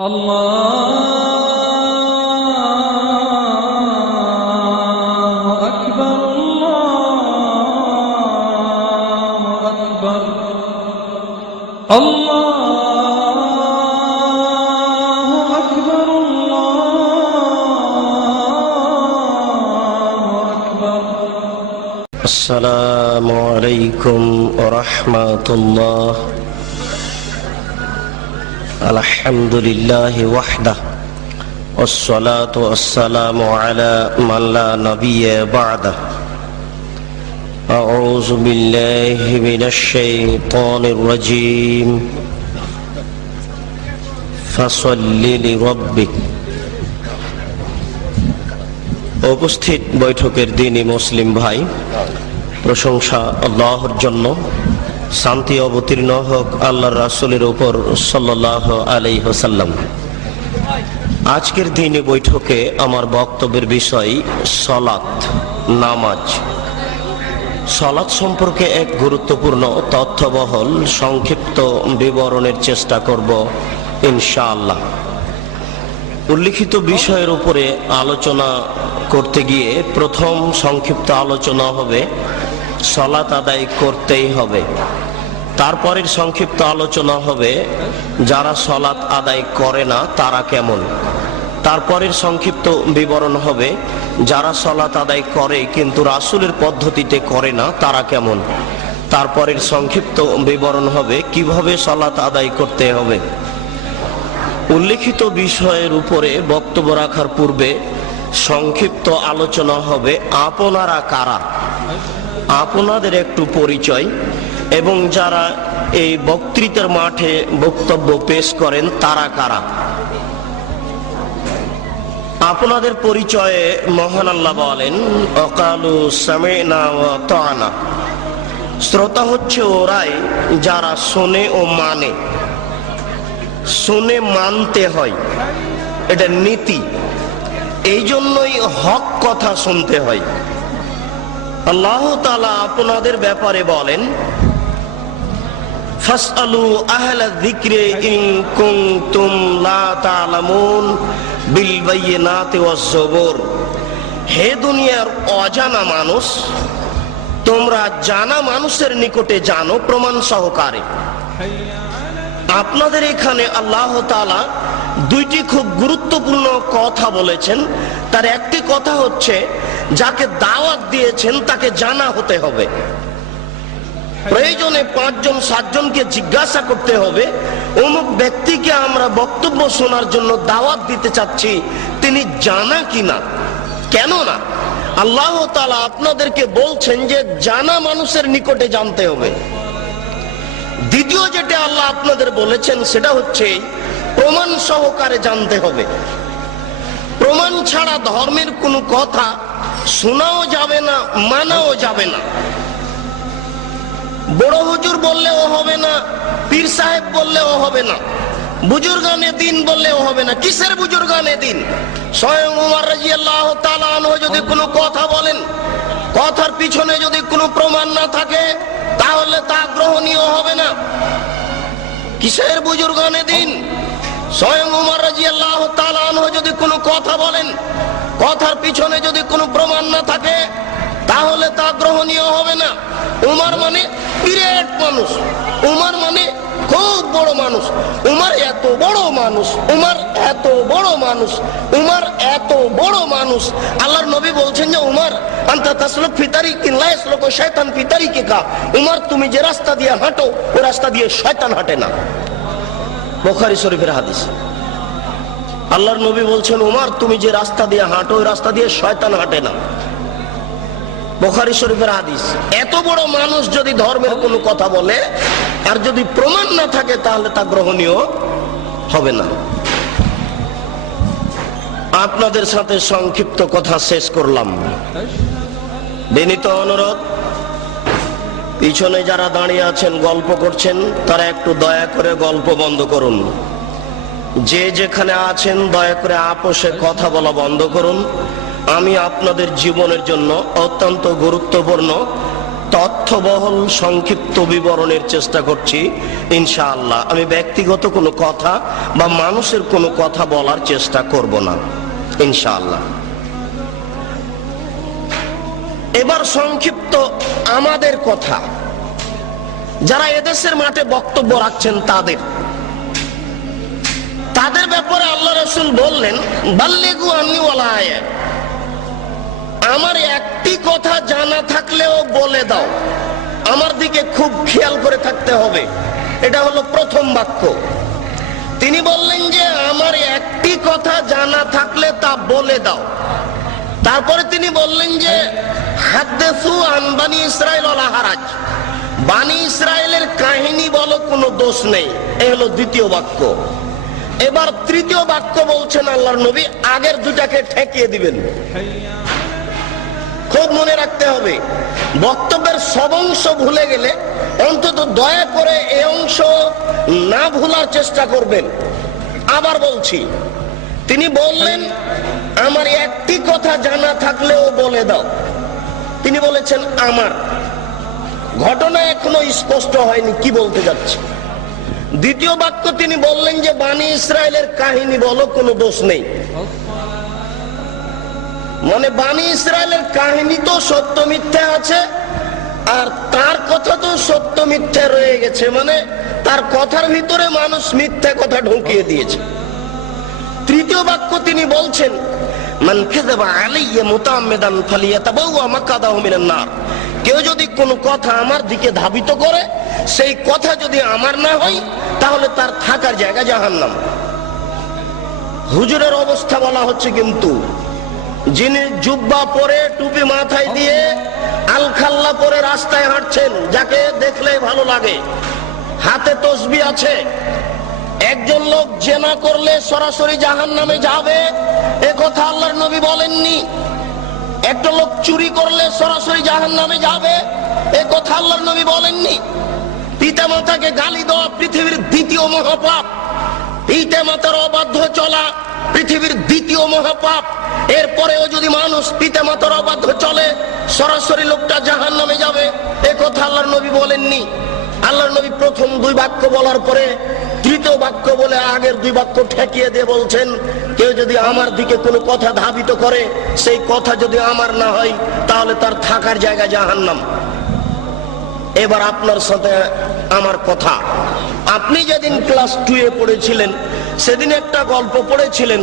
আল্লাহু আকবার, আল্লাহু আকবার, আল্লাহু আকবার, আল্লাহু আকবার। আসসালামু আলাইকুম ওয়া রাহমাতুল্লাহ। আলহামদুলিল্লাহি ওয়াহদাহু ওয়াসসালাতু ওয়াসসালামু আলা মান লা নাবিয়্যা বা'দাহু। আউযু বিল্লাহি মিনাশ শাইতানির রাজীম। ফাসাল্লি লিরাব্বিক। উপস্থিত বৈঠকের দিনী মুসলিম ভাই, প্রশংসা আল্লাহর জন্য, শান্তি অবতীর্ণ হোক আল্লাহর রাসূলের উপর সাল্লাল্লাহু আলাইহি ওয়াসাল্লাম। আজকের দিনী বৈঠকে আমার বক্তব্যের বিষয় সালাত, নামাজ। সালাত সম্পর্কে এক গুরুত্বপূর্ণ তথ্যবহল সংক্ষিপ্ত বিবরণের চেষ্টা করব ইনশাআল্লাহ। উল্লিখিত বিষয়ের উপরে আলোচনা করতে গিয়ে প্রথম সংক্ষিপ্ত আলোচনা হবে সালাত আদায় করতেই হবে। তারপরের সংক্ষিপ্ত আলোচনা হবে যারা সালাত আদায় করে না তারা কেমন। তারপরের সংক্ষিপ্ত বিবরণ হবে যারা সালাত আদায় করে কিন্তু রাসূলের পদ্ধতিতে করে না তারা কেমন। তারপরের সংক্ষিপ্ত বিবরণ হবে কিভাবে সালাত আদায় করতে হবে। উল্লিখিত বিষয়ের উপরে বক্তব্য রাখার পূর্বে সংক্ষিপ্ত আলোচনা হবে আপনারা কারা, আপনাদের একটু পরিচয়, এবং যারা এই বক্তৃতার মাঠে বক্তব্য পেশ করেন তারা কারা। আপনাদের পরিচয়ে মহান আল্লাহ বলেন, ওয়াকালু সামি'না ওয়া আতা'না। শ্রোতা হচ্ছে ওরাই যারা শোনে ও মানে। শুনে মানতে হয়, এটা নীতি। এই জন্যই হক কথা শুনতে হয়। আল্লাহ তাআলা আপনাদের ব্যাপারে বলেন, ফাসআলু আহলা যিকরি ইন কুনতুম লা তা'লামুন বিল বায়িনাতি ওয়াজ জুবুর। হে দুনিয়ার অজানা মানুষ, তোমরা জানা মানুষের নিকটে জানো প্রমাণ সহকারে। আপনাদের এখানে আল্লাহ তাআলা দুইটি খুব গুরুত্বপূর্ণ কথা বলেছেন। তার একটি কথা হচ্ছে যাকে দাওয়াত দিয়েছেন তাকে জানা হতে হবে। প্রয়োজনে 5 জন 7 জনকে জিজ্ঞাসা করতে হবে অমুক ব্যক্তিকে আমরা বক্তব্য শোনার জন্য দাওয়াত দিতে চাচ্ছি, তিনি জানা কিনা। কেননা আল্লাহ তাআলা আপনাদেরকে বলছেন যে জানা মানুষের নিকটে জানতে হবে। দ্বিতীয় যেটা আল্লাহ আপনাদের বলেছেন সেটা হচ্ছে প্রমাণ সহকারে জানতে হবে। প্রমাণ ছাড়া ধর্মের কোনো কথা শোনাও যাবে না, মানাও যাবে না। বড় হুজুর বললেও হবে না, পীর সাহেব বললেও হবে না, বুজুর্গানে দিন বললেও হবে না। কিসের বুজুর্গানে দিন? স্বয়ং উমর রাদিয়াল্লাহু তাআলা আনহু যদি কোনো কথা বলেন, কথার পিছনে যদি কোনো প্রমাণ না থাকে তাহলে তা গ্রহণীয় হবে না। কিসের বুজুর্গানে দিন? স্বয়ং উমর রাদিয়াল্লাহু তাআলা আনহু যদি কোনো কথা বলেন, কথার পিছনে যদি কোনো প্রমাণ না থাকে তাহলে তা গ্রহণীয় হবে না। উমর মানে বিরাট মানুষ, উমর মানে খুব বড় মানুষ, উমর এত বড় মানুষ, উমর এত বড় মানুষ, উমর এত বড় মানুষ। আল্লাহর নবী বলছেন যে উমর আনতা তাসলুক ফি তারিকিন লা ইয়াসলুকু শাইতান ফি তারিকিকা। উমর তুমি যে রাস্তা দিয়ে হাঁটো ওই রাস্তা দিয়ে শয়তান হাঁটে না। বুখারী শরীফের হাদিস। আল্লাহর নবী বলছেন উমর তুমি যে রাস্তা দিয়ে হাঁটো ওই রাস্তা দিয়ে শয়তান হাঁটে না। বুখারী শরীফের হাদিস। এত বড় মানুষ যদি ধর্মের কোনো কথা বলে আর যদি প্রমাণ না থাকে তাহলে তা গ্রহণীয় হবে না। আপনাদের সাথে সংক্ষিপ্ত কথা শেষ করলাম। বিনীত অনুরোধ, পিছনে যারা দাঁড়িয়ে আছেন গল্প করছেন তারা একটু দয়া করে গল্প বন্ধ করুন। যে যেখানে আছেন দয়া করে আপোষে কথা বলা বন্ধ করুন। আমি আপনাদের জীবনের জন্য অত্যন্ত গুরুত্বপূর্ণ তথ্যবহুল সংক্ষিপ্ত বিবরণের চেষ্টা করছি ইনশাআল্লাহ। আমি ব্যক্তিগত কোনো কথা বা মানুষের কোনো কথা বলার চেষ্টা করব না ইনশাআল্লাহ। এবার সংক্ষিপ্ত আমাদের কথা, যারা এদেশের মাঠে বক্তব্য রাখছেন তাদের ব্যাপারে আল্লাহ রাসূল বললেন, বাল্লিগু আন্নী ওয়ালা আয়া, আমার একটি কথা জানা থাকলেও বলে দাও। আমার দিকে খুব খেয়াল করে থাকতে হবে। এটা হলো প্রথম বাক্য। তিনি বললেন যে আমার একটি কথা জানা থাকলে তা বলে দাও। তারপরে তিনি বললেন যে হাদ্দিসু আন বানি ইসরাইল ওয়ালা হারাজ, বানি ইসরাইলের কাহিনী বলো, কোনো দোষ নেই। এই হলো দ্বিতীয় বাক্য। এবার তৃতীয় বাক্য বলছেন আল্লাহর নবী, আগের দুটাকে ঠেকিয়ে দিবেন। খুব মনে রাখতে হবে, বক্তব্যের সব অংশ ভুলে গেলে অন্তত দয়া করে এই অংশ না ভুলার চেষ্টা করবেন। আবার বলছি, তিনি বললেন আমার একটি কথা জানা থাকলেও বলে দাও। তিনি বলেছেন আমার, ঘটনা এখনো স্পষ্ট হয়নি কি বলতে যাচ্ছে। দ্বিতীয় বাক্য তিনি বললেন যে বানি ইসরায়েলের কাহিনী বলো, কোনো দোষ নেই। মানে বানি ইসরায়েলের কাহিনী তো সত্য মিথ্যা আছে, আর তার কথা তো সত্য মিথ্যা রয়ে গেছে, মানে তার কথার ভিতরে মানুষ মিথ্যা কথা ঢুকিয়ে দিয়েছে। তৃতীয় বাক্য তিনি বলছেন মান কাযাবা আলাইয়া মুতাআম্মিদান ফালিয়াতাবাওয়া মাকআদাহু মিনান নার, কেউ যদি কোনো কথা আমার দিকে ধাবিত করে, সেই কথা যদি আমার না হয়, তাহলে তার থাকার জায়গা জাহান্নাম। হুজুরের অবস্থা বলা হচ্ছে, কিন্তু যিনি জুব্বা পরে টুপি মাথায় দিয়ে আলখাল্লা পরে রাস্তায় হাঁটছেন, যাকে দেখলে ভালো লাগে, হাতে তসবিহ আছে, একজন লোক জেনা করলে সরাসরি জাহান্নামে যাবে, এ কথা আল্লাহর নবী বলেননি। একটা লোক চুরি করলে সরাসরি জাহান্নামে যাবে, এ কথা আল্লাহর নবী বলেননি। পিতামাতাকে গালি দেওয়া পৃথিবীর দ্বিতীয় মহাপাপ, পিতামাতার অবাধ্য চলা পৃথিবীর দ্বিতীয় মহাপাপ। এরপরেও যদি মানুষ পিতামাতার অবাধ্য চলে, সরাসরি লোকটা জাহান্নামে যাবে, এ কথা আল্লাহর নবী বলেননি। আল্লাহর নবী প্রথম দুই বাক্য বলার পরে তৃতীয় বাক্য বলে আগের দুই বাক্য ঠেকিয়ে দিয়ে বলছেন, কেউ যদি আমার দিকে কোনো কথা ধাবিত করে, সেই কথা যদি আমার না হয়, তাহলে তার থাকার জায়গা জাহান্নাম। এবার আপনার সাথে আমার কথা, আপনি যেদিন ক্লাস 2 এ পড়েছিলেন, সেদিন একটা গল্প পড়েছিলেন।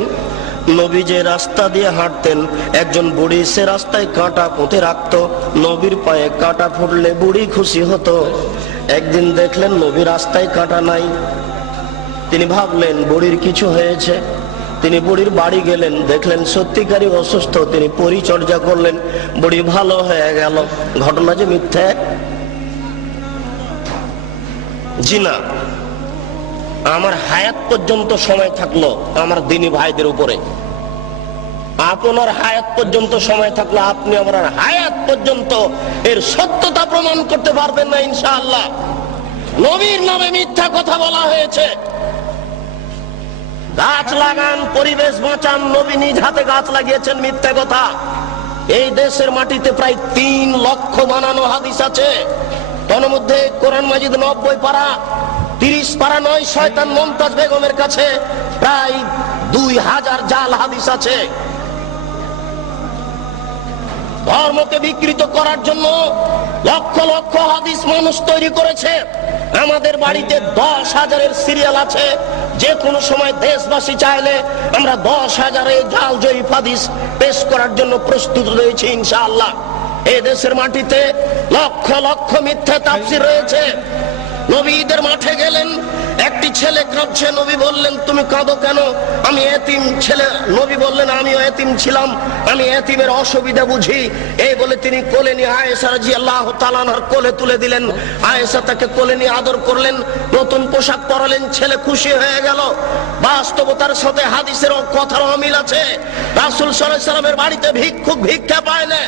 নবী যে রাস্তা দিয়ে হাঁটতেন, একজন বুড়ি সে রাস্তায় কাঁটা পুঁতে রাখতো, নবীর পায়ে কাঁটা ফুটলে বুড়ি খুশি হতো। একদিন দেখলেন নবী রাস্তায় কাঁটা নাই, তিনি ভাবলেন বুড়ির কিছু হয়েছে। তিনি বুড়ির বাড়ি গেলেন, দেখলেন সত্যিকারই অসুস্থ। তিনি পরিচর্যা করলেন, বুড়ি ভালো হয়ে গেল। ঘটনা যে মিথ্যা? জি না। আমার হায়াত পর্যন্ত সময় থাকলো আমার দিনী ভাইদের উপরে, আপনার হায়াত পর্যন্ত সময় থাকলো আপনি আমার হায়াত পর্যন্ত এর সত্যতা প্রমাণ করতে পারবেন না ইনশাআল্লাহ। নবীর নামে মিথ্যা কথা বলা হয়েছে। গাছ লাগান, পরিবেশ বাঁচান, নবী নিজ হাতে গাছ লাগিয়েছেন, মিথ্যা কথা। এই দেশের মাটিতে প্রায় 3 লক্ষ বানানো হাদিস আছে। তার মধ্যে কোরআন মাজিদ 90 পারা, 30 পারা নয়, শয়তান মুমতাজ বেগমের কাছে প্রায় 2000 জাল হাদিস আছে। ধর্মকে বিকৃত করার জন্য লক্ষ লক্ষ হাদিস মানুষ তৈরি করেছে। আমাদের বাড়িতে 10,000-এর সিরিয়াল আছে। যে কোনো সময় দেশবাসী চাইলে আমরা 10,000-এর জাল জয়ীফ হাদিস পেশ করার জন্য প্রস্তুত রয়েছি ইনশাআল্লাহ। এই দেশের মাটিতে লক্ষ লক্ষ মিথ্যা তাফসীর রয়েছে। নবী ঈদের মাঠে গেলেন, একটি ছেলে কাঁদছে। নবী বললেন তুমি কাঁদো কেন? আমি এতিম ছেলে। নবী বললেন আমিও এতিম ছিলাম, আমি এতিমের অসুবিধা বুঝি। এই বলে তিনি কোলে নিয়ে আয়েশা রাদিয়াল্লাহু তাআলা আনহার কোলে তুলে দিলেন। আয়েশা তাকে কোলে নিয়ে আদর করলেন, নতুন পোশাক পরালেন। ছেলে খুশি হয়ে গেল। বাস্তবতার সাথে হাদিসের কথার অমিল আছে। রাসূল সাল্লাল্লাহু আলাইহি সাল্লামের বাড়িতে ভিক্ষুক ভিক্ষা পায় না,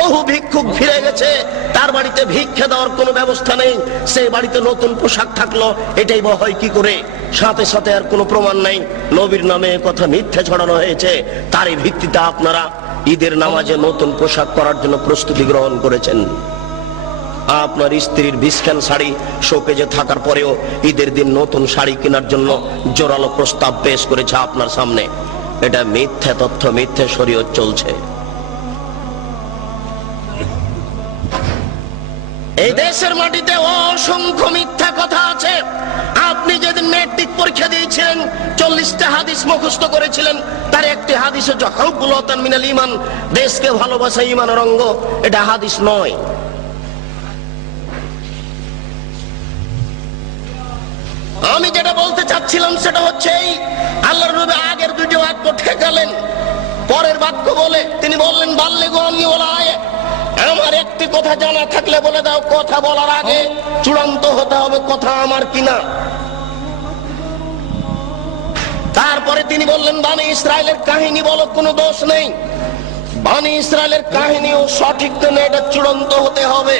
বহু ভিক্ষুক ফিরে গেছে, তার বাড়িতে ভিক্ষা দেওয়ার কোনো ব্যবস্থা নেই। সেই বাড়িতে নতুন পোশাক থাকলো, এটাই বা হয় কি করে? সাথে সাথে আর কোনো প্রমাণ নাই, নবীর নামে কথা মিথ্যা ছড়ানো হয়েছে। তারই ভিত্তিতে আপনারা ঈদের নামাজে নতুন পোশাক পরার জন্য প্রস্তুতি গ্রহণ করেছেন। আপনার স্ত্রীর বিস্কান শাড়ি শোকেজে থাকার পরেও ঈদের দিন নতুন শাড়ি কেনার জন্য জোরালো প্রস্তাব পেশ করেছে আপনার সামনে। এটা মিথ্যা তথ্য, মিথ্যা শরীয়ত চলছে। এই দেশের মাটিতে অসংখ্য মিথ্যা কথা আছে। আপনি যেদিন মেট্রিক পরীক্ষা দিয়েছিলেন 40টা হাদিস মুখস্থ করেছিলেন, তার একটি হাদিস হচ্ছে হুব্বুল মিনাল ঈমান, দেশকে ভালোবাসা ঈমানের অঙ্গ। এটা হাদিস নয়। আমি যেটা বলতে চাচ্ছিলাম সেটা হচ্ছে এই আল্লাহর নবী আগের দুটি বাক্য ঠেকালেন, পরের বাক্য বলে তিনি বললেন বাল্লিগু আন্নী ওয়ালা আয়া। আমার একটি কথা জানা থাকলে বলে দাও, কথা বলার আগে চূড়ান্ত হতে হবে কথা আমার কিনা। তারপরে তিনি বললেন বনি ইসরায়েলের কাহিনী বলো, কোনো দোষ নেই। বনি ইসরায়েলের কাহিনীও সঠিক কিনা এটা চূড়ান্ত হতে হবে।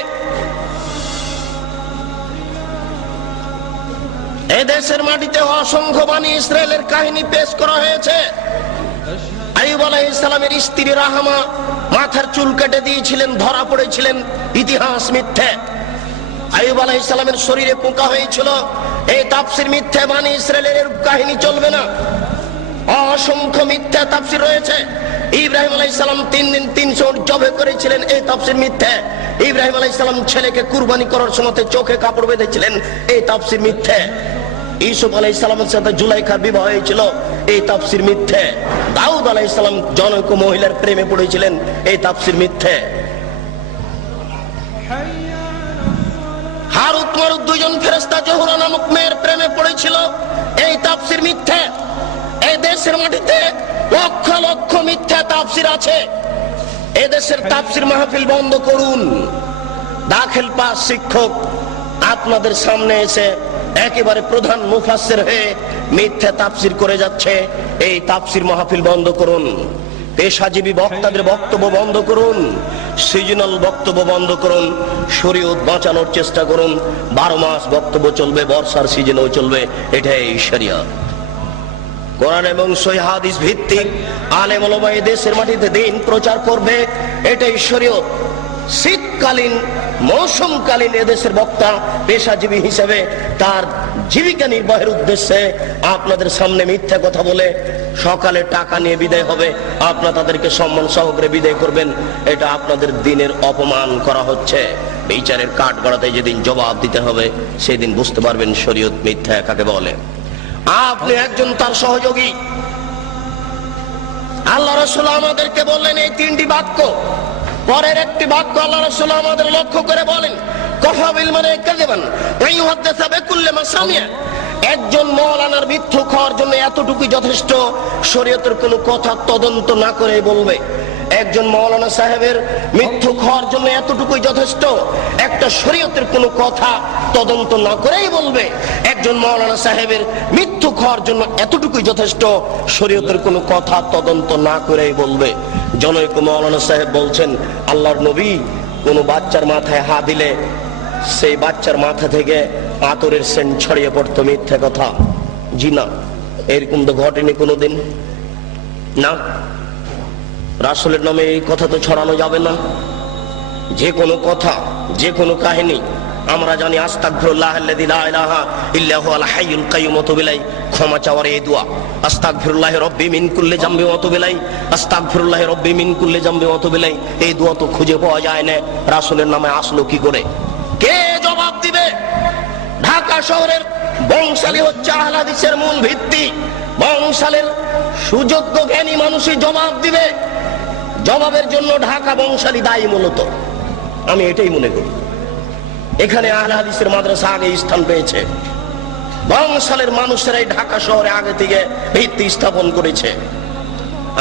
এই দেশের মাটিতে অসংখ্য বনি ইসরায়েলের কাহিনী পেশ করা হয়েছে। আইয়ুব আলাইহিস সালামের স্ত্রী রাহমা মাথার চুল কেটে দিয়েছিলেন, ধরা পড়েছিলেন, ইতিহাস মিথ্যে। আইয়ুব আলাইহিস সালামের শরীরে পোকা হয়েছিল, এই তাফসীর মিথ্যে। বনি ইসরায়েলের কাহিনী চলবে না। অসংখ্য মিথ্যা তাফসীর রয়েছে। ইব্রাহিম আলাইহিস সালাম 3 দিন 300 উট জবে করেছিলেন, এই তাফসীর মিথ্যে। ইব্রাহিম আলাইহিস সালাম ছেলেকে কুরবানি করার সময় চোখে কাপড় বেঁধেছিলেন, এই তাফসীর মিথ্যে। ইউসুফ আলাইহিস সালামের সাথে জুলাইখার বিবাহ হয়েছিল, এই তাফসীর মিথ্যে। দাউদ আলাইহিস সালাম জনৈক মহিলার প্রেমে পড়েছিলেন, এই তাফসীর মিথ্যে। হারুত মারুত দুইজন ফেরেশতা জোহরা নামক মেয়ের প্রেমে পড়েছিল, এই তাফসীর মিথ্যে। এই দেশের মাটিতে লক্ষ লক্ষ মিথ্যা তাফসীর আছে। এই দেশের তাফসীর মাহফিল বন্ধ করুন। দাখিল পাস শিক্ষক আপনাদের সামনে এসে একেবারে প্রধান মুফাসসির হয়ে মিথ্যা তাফসীর করে যাচ্ছে। এই তাফসীর মাহফিল বন্ধ করুন। পেশাজীবী বক্তাদের বক্তব্য বন্ধ করুন। সিজনাল বক্তব্য বন্ধ করুন। শরীয়ত বাঁচানোর চেষ্টা করুন। 12 মাস বক্তব্য চলবে, বর্ষার সিজনেও চলবে। এটাই শরিয়ত। কোরআন এবং সহিহ হাদিস ভিত্তিক আলেম ওলামা এই দেশের মাটিতে দিন প্রচার করবে, এটাই শরীয়ত। শীতকালীন মৌসুমকালীন এদেশের বক্তা পেশাজীবী হিসেবে তার জীবিকা নির্বাহের উদ্দেশ্যে আপনাদের সামনে মিথ্যা কথা বলে সকালে টাকা নিয়ে বিদায় হবে, আপনারা তাদেরকে সম্মান সহকারে বিদায় করবেন। এটা আপনাদের দিনের অপমান করা হচ্ছে। বিচারের কাঠ গড়াতে যেদিন জবাব দিতে হবে সেদিন বুঝতে পারবেন শরীয়ত মিথ্যা কাকে বলে। আপনি একজন তার সহযোগী। আল্লাহ রাসূল আমাদেরকে বললেন এই 3টি বাক্য। পরের একটি বাক্য আল্লাহ রাসূল আমাদের লক্ষ্য করে বলেন কাফা বিল মারই কাযিবান ওয়া ইউহাদ্দিসু বিকুল্লি মা সামিআ। একজন মাওলানার মিথ্যুক হওয়ার জন্য এতটুকুই যথেষ্ট, শরীয়তের কোনো কথা তদন্ত না করে বলবে। একজন মাওলানা সাহেবের মিথ্যুক হওয়ার জন্য এতটুকুই যথেষ্ট, একটা শরীয়তের কোনো কথা তদন্ত না করেই বলবে। একজন মাওলানা সাহেবের মিথ্যুক হওয়ার জন্য এতটুকুই যথেষ্ট, শরীয়তের কোনো কথা তদন্ত না করেই বলবে। জনৈক মাওলানা সাহেব বলছেন আল্লাহর নবী কোনো বাচ্চার মাথায় হাত দিলে সেই বাচ্চার মাথা থেকে আতরের সেন্ট ছড়িয়ে পড়তো। মিথ্যা কথা। জি না, এরকম তো ঘটেনি কোনোদিন। না, রাসূলের নামে এই কথা তো ছড়ানো যাবে না। যে কোনো কথা, যে কোনো কাহিনী আমরা জানি আস্তাগফিরুল্লাহাল্লাযী লা ইলাহা ইল্লা হুয়াল হাইয়ুল কাইয়্যুম ওয়া তুবু ইলাইহি, ক্ষমা চাওয়ার এই দোয়া। আস্তাগফিরুল্লাহি রাব্বি মিন কুল্লি যামবি ওয়া তুবু ইলাইহি, আস্তাগফিরুল্লাহি রাব্বি মিন কুল্লি যামবি ওয়া তুবু ইলাইহি। এই দোয়া তো খুঁজে পাওয়া যায় না, রাসূলের নামে আসলো কি করে? কে জবাব দিবে? ঢাকা শহরের বংশালী হচ্ছে আহলে হাদিসের মূল ভিত্তি। বংশালের সুযোগ্য জ্ঞানী মানুষই জবাব দিবে। জবাবের জন্য ঢাকা বংশালী দায়ী মূলত, আমি এটাই মনে করি। এখানে আহলে হাদিসের মাদ্রাসা আগে স্থান পেয়েছে। বংশালের মানুষেরাই ঢাকা শহরে আগে থেকে ভিত্তি স্থাপন করেছে।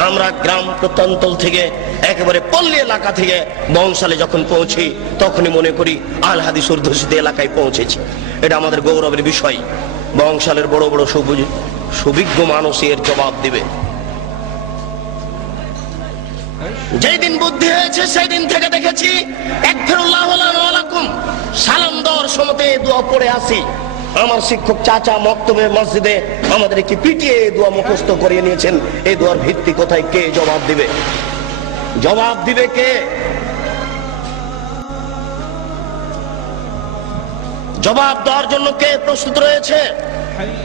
আমরা গ্রাম প্রত্যন্তল থেকে একেবারে পল্লী এলাকা থেকে বংশালে যখন পৌঁছি তখনই মনে করি আহলে হাদিস অধ্যুষিত এলাকায় পৌঁছেছি। এটা আমাদের গৌরবের বিষয়। বংশালের বড় বড় সুবিজ্ঞ মানুষ এর জবাব দিবে। যেই দিন বুদ্ধি হয়েছে সেই দিন থেকে দেখেছি একফিরুল্লাহু লানা ওয়া লাকুম সালাম দেওয়ার সময় দোয়া পড়ে আসি। আমার শিক্ষক চাচা মক্তবে মসজিদে আমাদের কি পিটিয়ে এই দোয়া মুখস্থ করিয়ে নিয়েছেন। এই দোয়ার ভিত্তি কোথায়? কে জবাব দিবে? জবাব দিবে কে? জবাব দেওয়ার জন্য কে প্রস্তুত রয়েছে?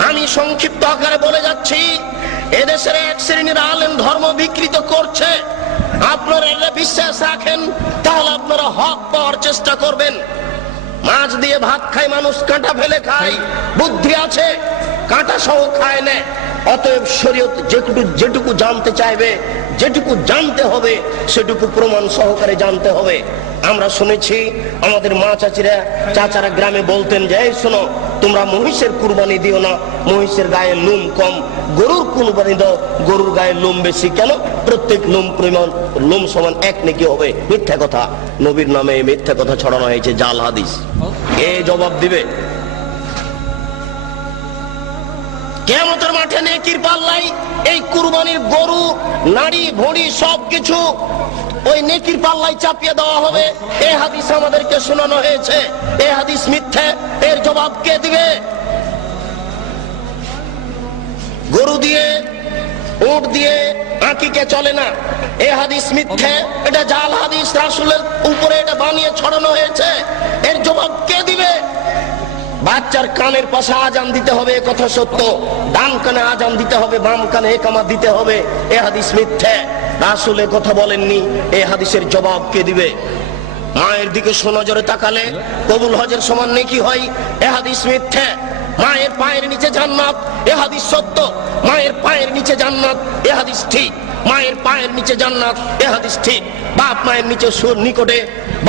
আমি সংক্ষিপ্ত আকারে বলে যাচ্ছি, এদেশের এক শ্রেণীর আলেম ধর্ম বিকৃত করছে। আপনারা এটা বিশ্বাস রাখেন, তাহলে আপনারা হক পাওয়ার চেষ্টা করবেন। মাছ দিয়ে ভাত খায় মানুষ, কাঁটা ফেলে খায়। বুদ্ধি আছে, কাঁটা সহ খায় না। অতএব শরীয়ত যেটুকু জানতে চাইবে, যেটুকু জানতে হবে, সেটুকু প্রমাণ সহকারে জানতে হবে। আমরা শুনেছি আমাদের মা চাচারা গ্রামে বলতেন যে, এই শোনো, তোমরা মহিষের কুরবানি দিও না, মহিষের গায়ে লোম কম। গরুর কুরবানি দাও, গরুর গায়ে লোম বেশি। কেন? প্রত্যেক লোম সমান এক নেকি হবে। মিথ্যা কথা, নবীর নামে মিথ্যা কথা ছড়ানো হয়েছে, জাল হাদিস। এ জবাব দিবে কিয়ামতের মাঠে। নেকির পাল্লাই এই কুরবানির গরু, নাড়ি ভুঁড়ি সবকিছু ওই নেকির পাল্লাই চাপিয়ে দেওয়া হবে। এই হাদিস আমাদেরকে শোনানো হয়েছে। এই হাদিস মিথ্যে, এর জবাব কে দিবে? গরু দিয়ে, উট দিয়ে আকিকে চলে না। এই হাদিস মিথ্যে, এটা জাল হাদিস, রাসূলের উপরে এটা বানিয়ে ছড়ানো হয়েছে। এর জবাব কে দিবে? বাচ্চার কানের পাশে আজান দিতে হবে, কথা সত্য। ডান কানে আজান দিতে হবে, বাম কানে একামত দিতে হবে। এ হাদিস মিথ্যে, রাসূল এ কথা বলেননি। এই হাদিসের জবাব কে দিবে? মায়ের দিকে সুনজরে তাকালে কবুল হজের সমান নেকি হয়। এ হাদিস মিথ্যে। মায়ের পায়ের নিচে জান্নাত, এ হাদিস সত্য। মায়ের পায়ের নিচে জান্নাত, এ হাদিস ঠিক। মায়ের পায়ের নিচে জান্নাত, এ হাদিস ঠিক। বাপ মায়ের নিকটে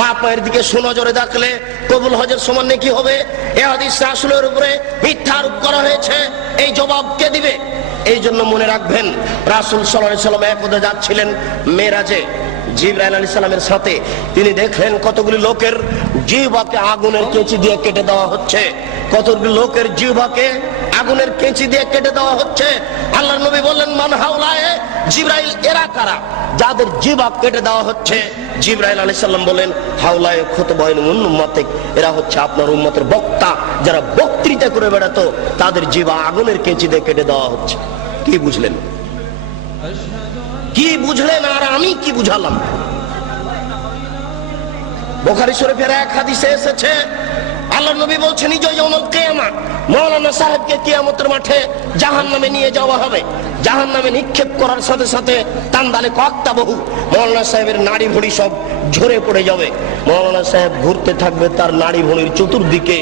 বাপ মায়ের দিকে সুনজরে দেখলে কবুল হজের সমান নেকি হবে। এ হাদিস রাসূলের উপরে মিথ্যা আরোপ করা হয়েছে। এই জবাব কে দিবে? এই জন্য মনে রাখবেন, রাসূল সাল্লাল্লাহু আলাইহি ওয়াসাল্লাম একদা যাচ্ছিলেন মেরাজে জিবরাইল আলাইহিস সালামের সাথে। তিনি দেখলেন কতগুলি লোকের জিহ্বাকে আগুনের কেঁচি দিয়ে কেটে দেওয়া হচ্ছে। কতগুলি লোকের জিহ্বাকে আগুনের কেঁচি দিয়ে কেটে দেওয়া হচ্ছে। আল্লাহর নবী বললেন, মান হাওলায়ে? জিবরাইল, এরা কারা যাদের জিহ্বা কেটে দেওয়া হচ্ছে? জিবরাইল আলাইহিস সালাম বলেন, হাওলায়ে খুতবাইন উম্মাতিক, এরা হচ্ছে আপনার উম্মতের বক্তা, যারা বক্তৃতা করে বেড়াতো, তাদের জিহ্বা আগুনের কেঁচি দিয়ে কেটে দেওয়া হচ্ছে। কি বুঝলেন? কি বুঝলেন? আর আমি কি বুঝালাম? বুখারী শরীফের এক হাদিসে এসেছে, আল্লাহর নবী বলছেন, ইয়াউমুল কিয়ামত, মাওলানা সাহেবকে কিয়ামতের মাঠে জাহান্নামে নিয়ে যাওয়া হবে। জাহান্নামে নিক্ষেপ করার সাথে সাথে তান্দালে কক্তাবহু, মাওলানা সাহেবের নাড়ি ভুঁড়ি সব ঝরে পড়ে যাবে। মাওলানা সাহেব ঘুরতে থাকবে তার নাড়ি ভুঁড়ির চতুর্দিকে।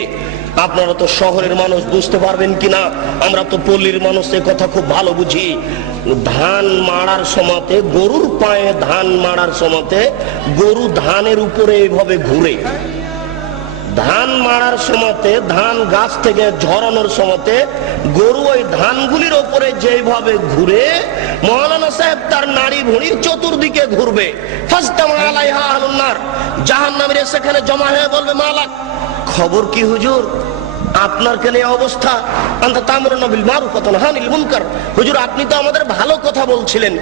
আপনারা তো শহরের মানুষ, বুঝতে পারবেন কিনা, আমরা তো পল্লীর মানুষ, এ কথা খুব ভালো বুঝি। ধান মাড়ার সময়তে, গরুর পায়ে ধান মাড়ার সময়তে গরু ধানের উপরে এইভাবে ঘুরে। ধান মাড়ার সময়তে, ধান গাছ থেকে ঝরানোর সময়তে গরু ওই ধানগুলির ওপরে যেভাবে ঘুরে, মাওলানা সাহেব তার নাড়ি ভুঁড়ির চতুর্দিকে ঘুরবে। ফাজতামা আলাইহা আহলুন নার, জাহান্নামীরা সেখানে জমা হয়ে বলবে, মালাক, খবর কি হুজুর, আপনার কেন এই অবস্থা? আনতা তা'মুরুনা বিল মারুফ ওয়া তানহা আনিল মুনকার। হুজুর, আপনি তো আমাদের ভালো কথা বলছিলেন,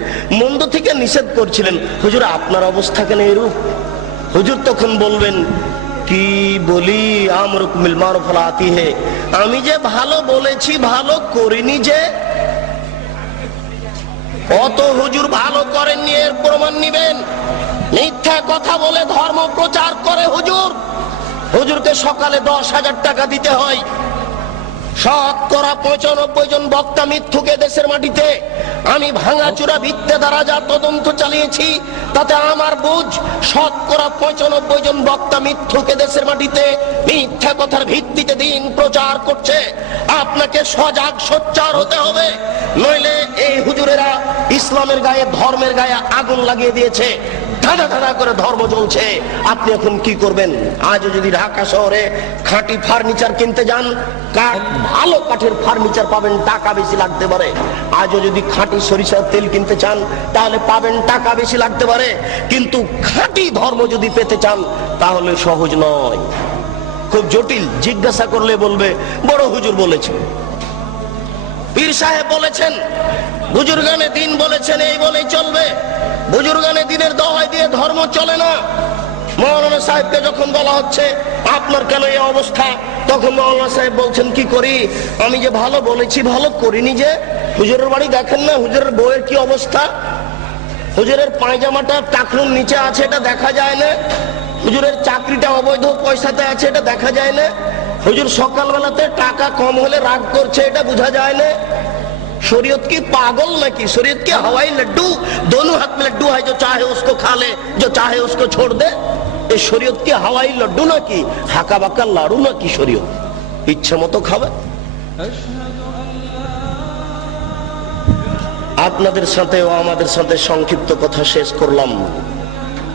মন্দ থেকে নিষেধ করছিলেন, হুজুর আপনার অবস্থা কেন এরূপ? হুজুর তখন বলবেন, কি বলি, আমরুকুম বিল মারুফ ওয়া লা আতিহি, আমি যে ভালো বলেছি, ভালো করিনি যে। অত হুজুর ভালো করেননি, এর প্রমাণ নিবেন। মিথ্যা কথা বলে ধর্ম প্রচার করে হুজুর। হুজুরকে সকালে 10,000 টাকা দিতে হয়। শতকরা 95 জন বক্তা মিথ্যুকে দেশের মাটিতে আমি ভাঙাচুরা ভিত্তে দ্বারা যা তদন্ত চালিয়েছি, তাতে আমার বুঝ শতকরা 95 জন বক্তা মিথ্যুকে দেশের মাটিতে মিথ্যা কথার ভিত্তিতে দিন প্রচার করছে। আপনাকে সজাগ সোচ্চার হতে হবে, নইলে এই হুজুরেরা ইসলামের গায়ে, ধর্মের গায়ে আগুন লাগিয়ে দিয়েছে। ধাঁধা ধাঁধা করে ধর্ম চলছে। আপনি এখন কি করবেন? আজও যদি ঢাকা শহরে খাঁটি ফার্নিচার কিনতে যান, ভালো কাঠের ফার্নিচার পাবেন, টাকা বেশি লাগতে পারে। আজও যদি খাঁটি সরিষার তেল কিনতে চান, তাহলে পাবেন, টাকা বেশি লাগতে পারে। কিন্তু খাঁটি ধর্ম যদি পেতে চান, তাহলে সহজ নয়, খুব জটিল। জিজ্ঞাসা করলে বলবে বড় হুজুর বলেছেন, পীর সাহেব বলেছেন, বুজুর্গানে দিন বলেছেন, এই বলেই চলবে। বুজুর্গানে দিনের দোহাই দিয়ে ধর্ম চলে না। মাওলানা সাহেবকে যখন বলা হচ্ছে, আপনার কেন এই অবস্থা, তখন মাওলানা সাহেব বলছেন, কি করি, আমি যে ভালো বলেছি, ভালো করিনি যে। হুজুরের বাড়ি দেখেন না, হুজুরের বউয়ের কি অবস্থা, হুজুরের পায়জামাটা টাকনুর নিচে আছে, এটা দেখা যায় না। হুজুরের চাকরিটা অবৈধ পয়সাতে আছে, এটা দেখা যায় না। হুজুর সকালবেলাতে টাকা কম হলে রাগ করছে, এটা বোঝা যায় না। शरीयत की पागल नाकि? शरीयत के हवाई लड्डू, दोनों हाथ में लड्डू है, जो चाहे उसको खा ले, जो चाहे उसको छोड़ दे। ये शरीयत के हवाई लड्डू नाकि हाका बाका लाड़ू नाकि? शरीयत इच्छा मतो खावे। আপনাদের সাথে ও আমাদের সাথে সংক্ষিপ্ত কথা শেষ করলাম।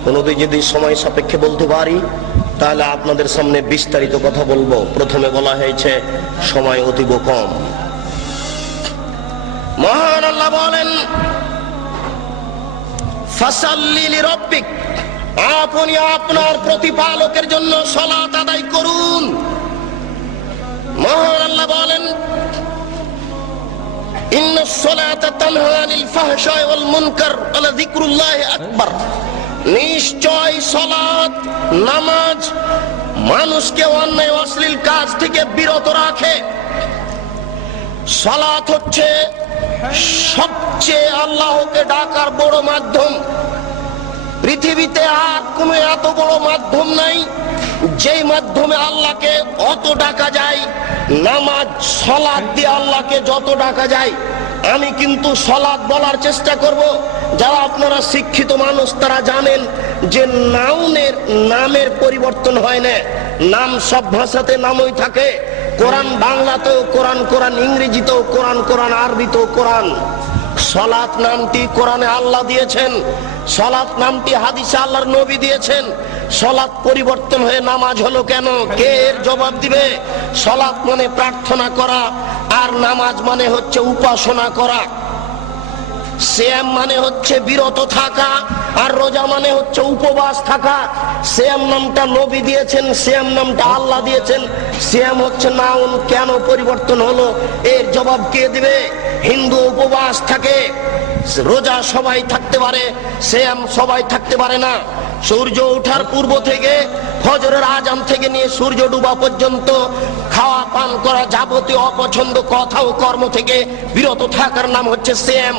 কোনোদিন যদি সময় সাপেক্ষে বলতে পারি তাহলে আপনাদের সামনে বিস্তারিত কথা বলবো। প্রথমে বলা হয়েছে সময় অতীব কম। মহান আল্লাহ বলেন, ফাসাল্লি লিরাব্বিক, আপনি আপনার প্রতিপালকের জন্য সালাত আদায় করুন। মহান আল্লাহ বলেন, ইন্নাস সালাতা তানহা আনিল ফাহশাই ওয়াল মুনকার ওয়া লাযিকরুল্লাহি আকবার। নিশ্চয় সালাত, নামাজ মানুষকে অন্যায় অশ্লীল কাজ থেকে বিরত রাখে। সালাত হচ্ছে সবচেয়ে আল্লাহকে ডাকার বড় মাধ্যম। পৃথিবীতে আর কোনো এত বড় মাধ্যম নাই যেই মাধ্যমে আল্লাহকে অত ডাকা যায়। নামাজ, সালাত দিয়ে আল্লাহকে যত ডাকা যায়। আমি কিন্তু সালাত বলার চেষ্টা করব। যারা আপনারা শিক্ষিত মানুষ তারা জানেন যে নামের পরিবর্তন হয় না। নাম সব ভাষাতে নামই থাকে। কোরআন বাংলাতেও কোরআন, কোরআন ইংরেজিতেও কোরআন, কোরআন আরবিতেও কোরআন। সালাত নামটি কোরআনে আল্লাহ দিয়েছেন, সালাত নামটি হাদিসে আল্লাহর নবী দিয়েছেন। সালাত পরিবর্তন হয়ে নামাজ হলো কেন? কে এর জবাব দিবে? সালাত মানে প্রার্থনা করা, আর নামাজ মানে হচ্ছে উপাসনা করা। সিয়াম মানে হচ্ছে বিরত থাকা, আর রোজা মানে হচ্ছে উপবাস থাকা। সিয়াম নামটা নবী দিয়েছেন, সিয়াম নামটা আল্লাহ দিয়েছেন। সিয়াম হচ্ছে নাউন, কেন পরিবর্তন হলো এর জবাব কে দিবে? হিন্দু উপবাস থাকে, রোজা সবাই থাকতে পারে, সিয়াম সবাই থাকতে পারে না। সূর্য ওঠার পূর্ব থেকে ফজরের আজান থেকে নিয়ে সূর্য ডুবা পর্যন্ত খাওয়া পান করা যাবতীয় অপছন্দ কথা ও কর্ম থেকে বিরত থাকার নাম হচ্ছে সিয়াম।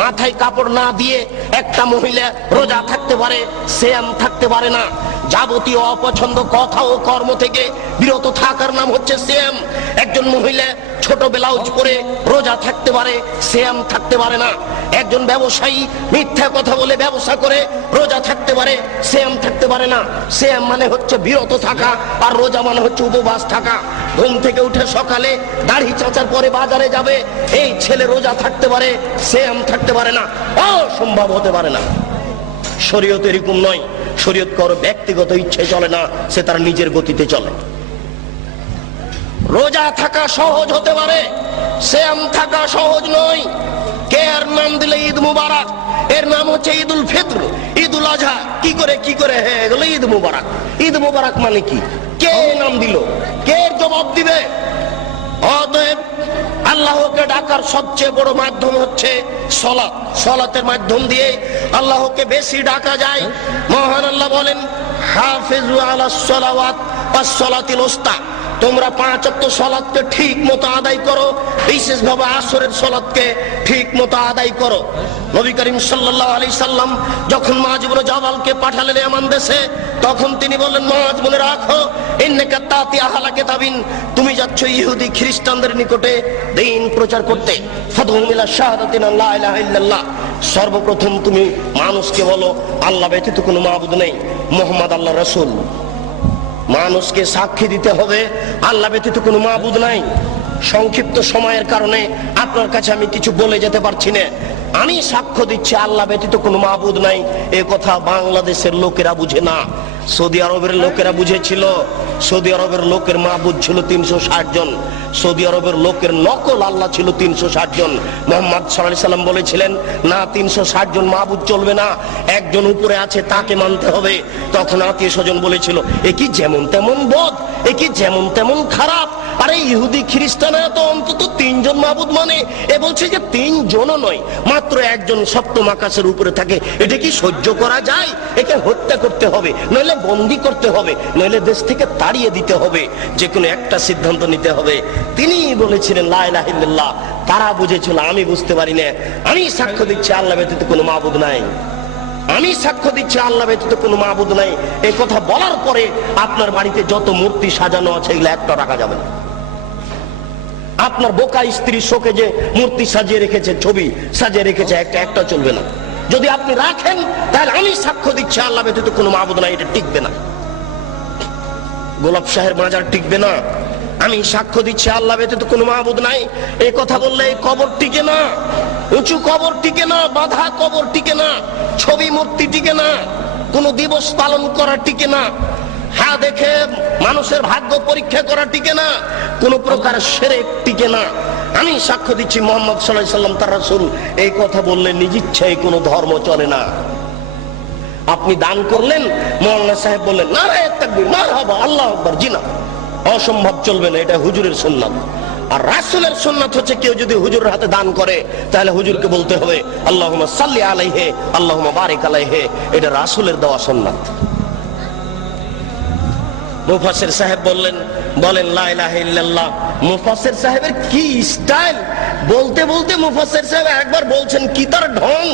মাথায় কাপড় না দিয়ে একটা মহিলা রোজা থাকতে পারে, সিয়াম থাকতে পারে না। যাবতীয় অপছন্দ কথা ও কর্ম থেকে বিরত থাকার নাম হচ্ছে সিয়াম। একজন মহিলা ছোট ব্লাউজ পরে রোজা থাকতে পারে, সিয়াম থাকতে পারে না। একজন ব্যবসায়ী মিথ্যা কথা বলে ব্যবসা করে রোজা থাকতে পারে, সিয়াম থাকতে পারে না। সিয়াম মানে হচ্ছে বিরত থাকা, আর রোজা মানে হচ্ছে উপবাস থাকা। ঘুম থেকে উঠে সকালে দাড়ি চাঁচার পরে বাজারে যাবে, এই ছেলে রোজা থাকতে পারে, সিয়াম থাকতে পারে না। অসম্ভব হতে পারে না। শরীয়ত এরকম নয়। শরীয়ত কারো ব্যক্তিগত ইচ্ছে চলে না, সে তার নিজের গতিতে চলে। রোজা থাকা সহজ হতে পারে, সিয়াম থাকা সহজ নয়। কে এর নাম দিলে ঈদ মুবারক? এর নাম হচ্ছে ঈদুল ফিতর, ঈদুল আজহা। কি করে হয়ে গেল ঈদ মুবারক? ঈদ মুবারক মানে কি? কে নাম দিল? কে জবাব দিবে? অতএব আল্লাহকে ডাকার সবচেয়ে বড় মাধ্যম হচ্ছে সালাত। সালাতের মাধ্যম দিয়ে আল্লাহকে বেশি ডাকা যায়। মহান আল্লাহ বলেন, হাফিজু আলাস সালাওয়াত ওয়াস সালাতিল উস্তা। তোমরা 5 ওয়াক্ত সালাতকে ঠিক মতো আদায় করো, বিশেষভাবে আসরের সালাতকে ঠিক মতো আদায় করো। নবী করিম সাল্লাল্লাহু আলাইহি সাল্লাম যখন মুআয ইবনে জাবালকে পাঠালেন ইয়ামান দেশে, তখন তিনি বললেন, মুআয মনে রাখো, ইন্নাকা তাতি আহলা কিতাবিন, তুমি যাচ্ছ ইহুদি খ্রিস্টানদের নিকটে দ্বীন প্রচার করতে। ফাদহুম ইলা শাহাদাতি লা ইলাহা ইল্লাল্লাহ। সর্বপ্রথম তুমি মানুষকে বলো আল্লাহ ব্যতীত কোনো মাবুদ নেই, মুহাম্মদ আল্লাহর রাসূল। মানুষকে সাক্ষী দিতে হবে আল্লাহ ব্যতীত কোনো মাবুদ নাই। সংক্ষিপ্ত সময়ের কারণে আপনার কাছে আমি কিছু বলে যেতে পারছি না। আমি সাক্ষ্য দিচ্ছি আল্লাহ ব্যতীত কোনো মাবুদ নাই। এ কথা বাংলাদেশের লোকেরা বুঝে না, সৌদি আরবের লোকেরা বুঝেছিল। সৌদি আরবের লোকের মাবুদ ছিল 360 জন। সৌদি আরবের লোকের নকল আল্লাহ ছিল 360 জন। মুহাম্মদ সাল্লাল্লাহু আলাইহি সাল্লাম বলেছিলেন, না 360 জন মাবুদ চলবে না, একজন উপরে আছে তাকে মানতে হবে। তখন আত্মীয় স্বজন বলেছিল, এ কি যেমন তেমন বদ, এ কি যেমন তেমন খারাপ। আরে ইহুদি খ্রিস্টানরা তো অন্তত 3 জন মাবুদ মানে, এ বলছে যে 3 জনও নয়, মাত্র একজন সপ্তম আকাশের উপরে থাকে। এটা কি সহ্য করা যায়? একে হত্যা করতে হবে, নইলে বন্দী করতে হবে, নইলে দেশ থেকে তাড়িয়ে দিতে হবে। যে কোনো একটা সিদ্ধান্ত নিতে হবে। তিনি বলেছিলেন লা ইলাহা ইল্লাল্লাহ। তারা বুঝেছিল, আমি বুঝতে পারি না। আমি সাক্ষ্য দিচ্ছি আল্লাহ ব্যতীত কোনো মাবুদ নাই। আমি সাক্ষ্য দিচ্ছি আল্লাহ ব্যতীত কোনো মাবুদ নাই, এই কথা বলার পরে আপনার বাড়িতে যত মূর্তি সাজানো আছে এগুলো একটা রাখা যাবে না। আপনার বোকা স্ত্রী শোকে যে মূর্তি সাজিয়ে রেখেছে, ছবি সাজিয়ে রেখেছে, একটা চলবে না। যদি আপনি রাখেন তাহলে আমি সাক্ষ্য দিচ্ছি আল্লাহ ব্যতীত কোনো মাবুদ নাই, এটা টিকবে না। গোলাপ শাহের মাজার টিকবে না। আমি সাক্ষ্য দিচ্ছি আল্লাহ ব্যতীত কোনো মাবুদ নাই, এই কথা বললে এই কবর টিকে না, উঁচু কবর টিকে না, বাঁধা কবর টিকে না, ছবি মূর্তি টিকে না, কোনো দিবস পালন করা টিকে না, হ্যাঁ দেখে মানুষের ভাগ্য পরীক্ষা করা টিকে না, কোন প্রকার শিরক টিকে না। আমি সাক্ষ্য দিচ্ছি মুহাম্মদ সাল্লাল্লাহু আলাইহি ওয়াসাল্লাম তার রাসূল, এই কথা বললে নিজ ইচ্ছায় কোনো ধর্ম চলে না। আপনি দান করলেন, মাওলানা সাহেব বললেন নারায়ে তাকবীর, মারহাবা, আল্লাহু আকবার, জি না, অসম্ভব চলবে না, এটা হুজুরের সুন্নাত। আর রাসূলের সুন্নাত হচ্ছে কেউ যদি হুজুরের হাতে দান করে তাহলে হুজুরকে বলতে হবে আল্লাহুম্মা সাল্লি আলাইহি আল্লাহুম্মা বারিক আলাইহি, এটা রাসূলের দেওয়া সুন্নাত। মুফাসসির সাহেব বলেন লা ইলাহা ইল্লাল্লাহ। মুফাসসির সাহেবের কি স্টাইল, বলতে বলতে মুফাসসির সাহেব একবার বলছেন কি তার ঢং,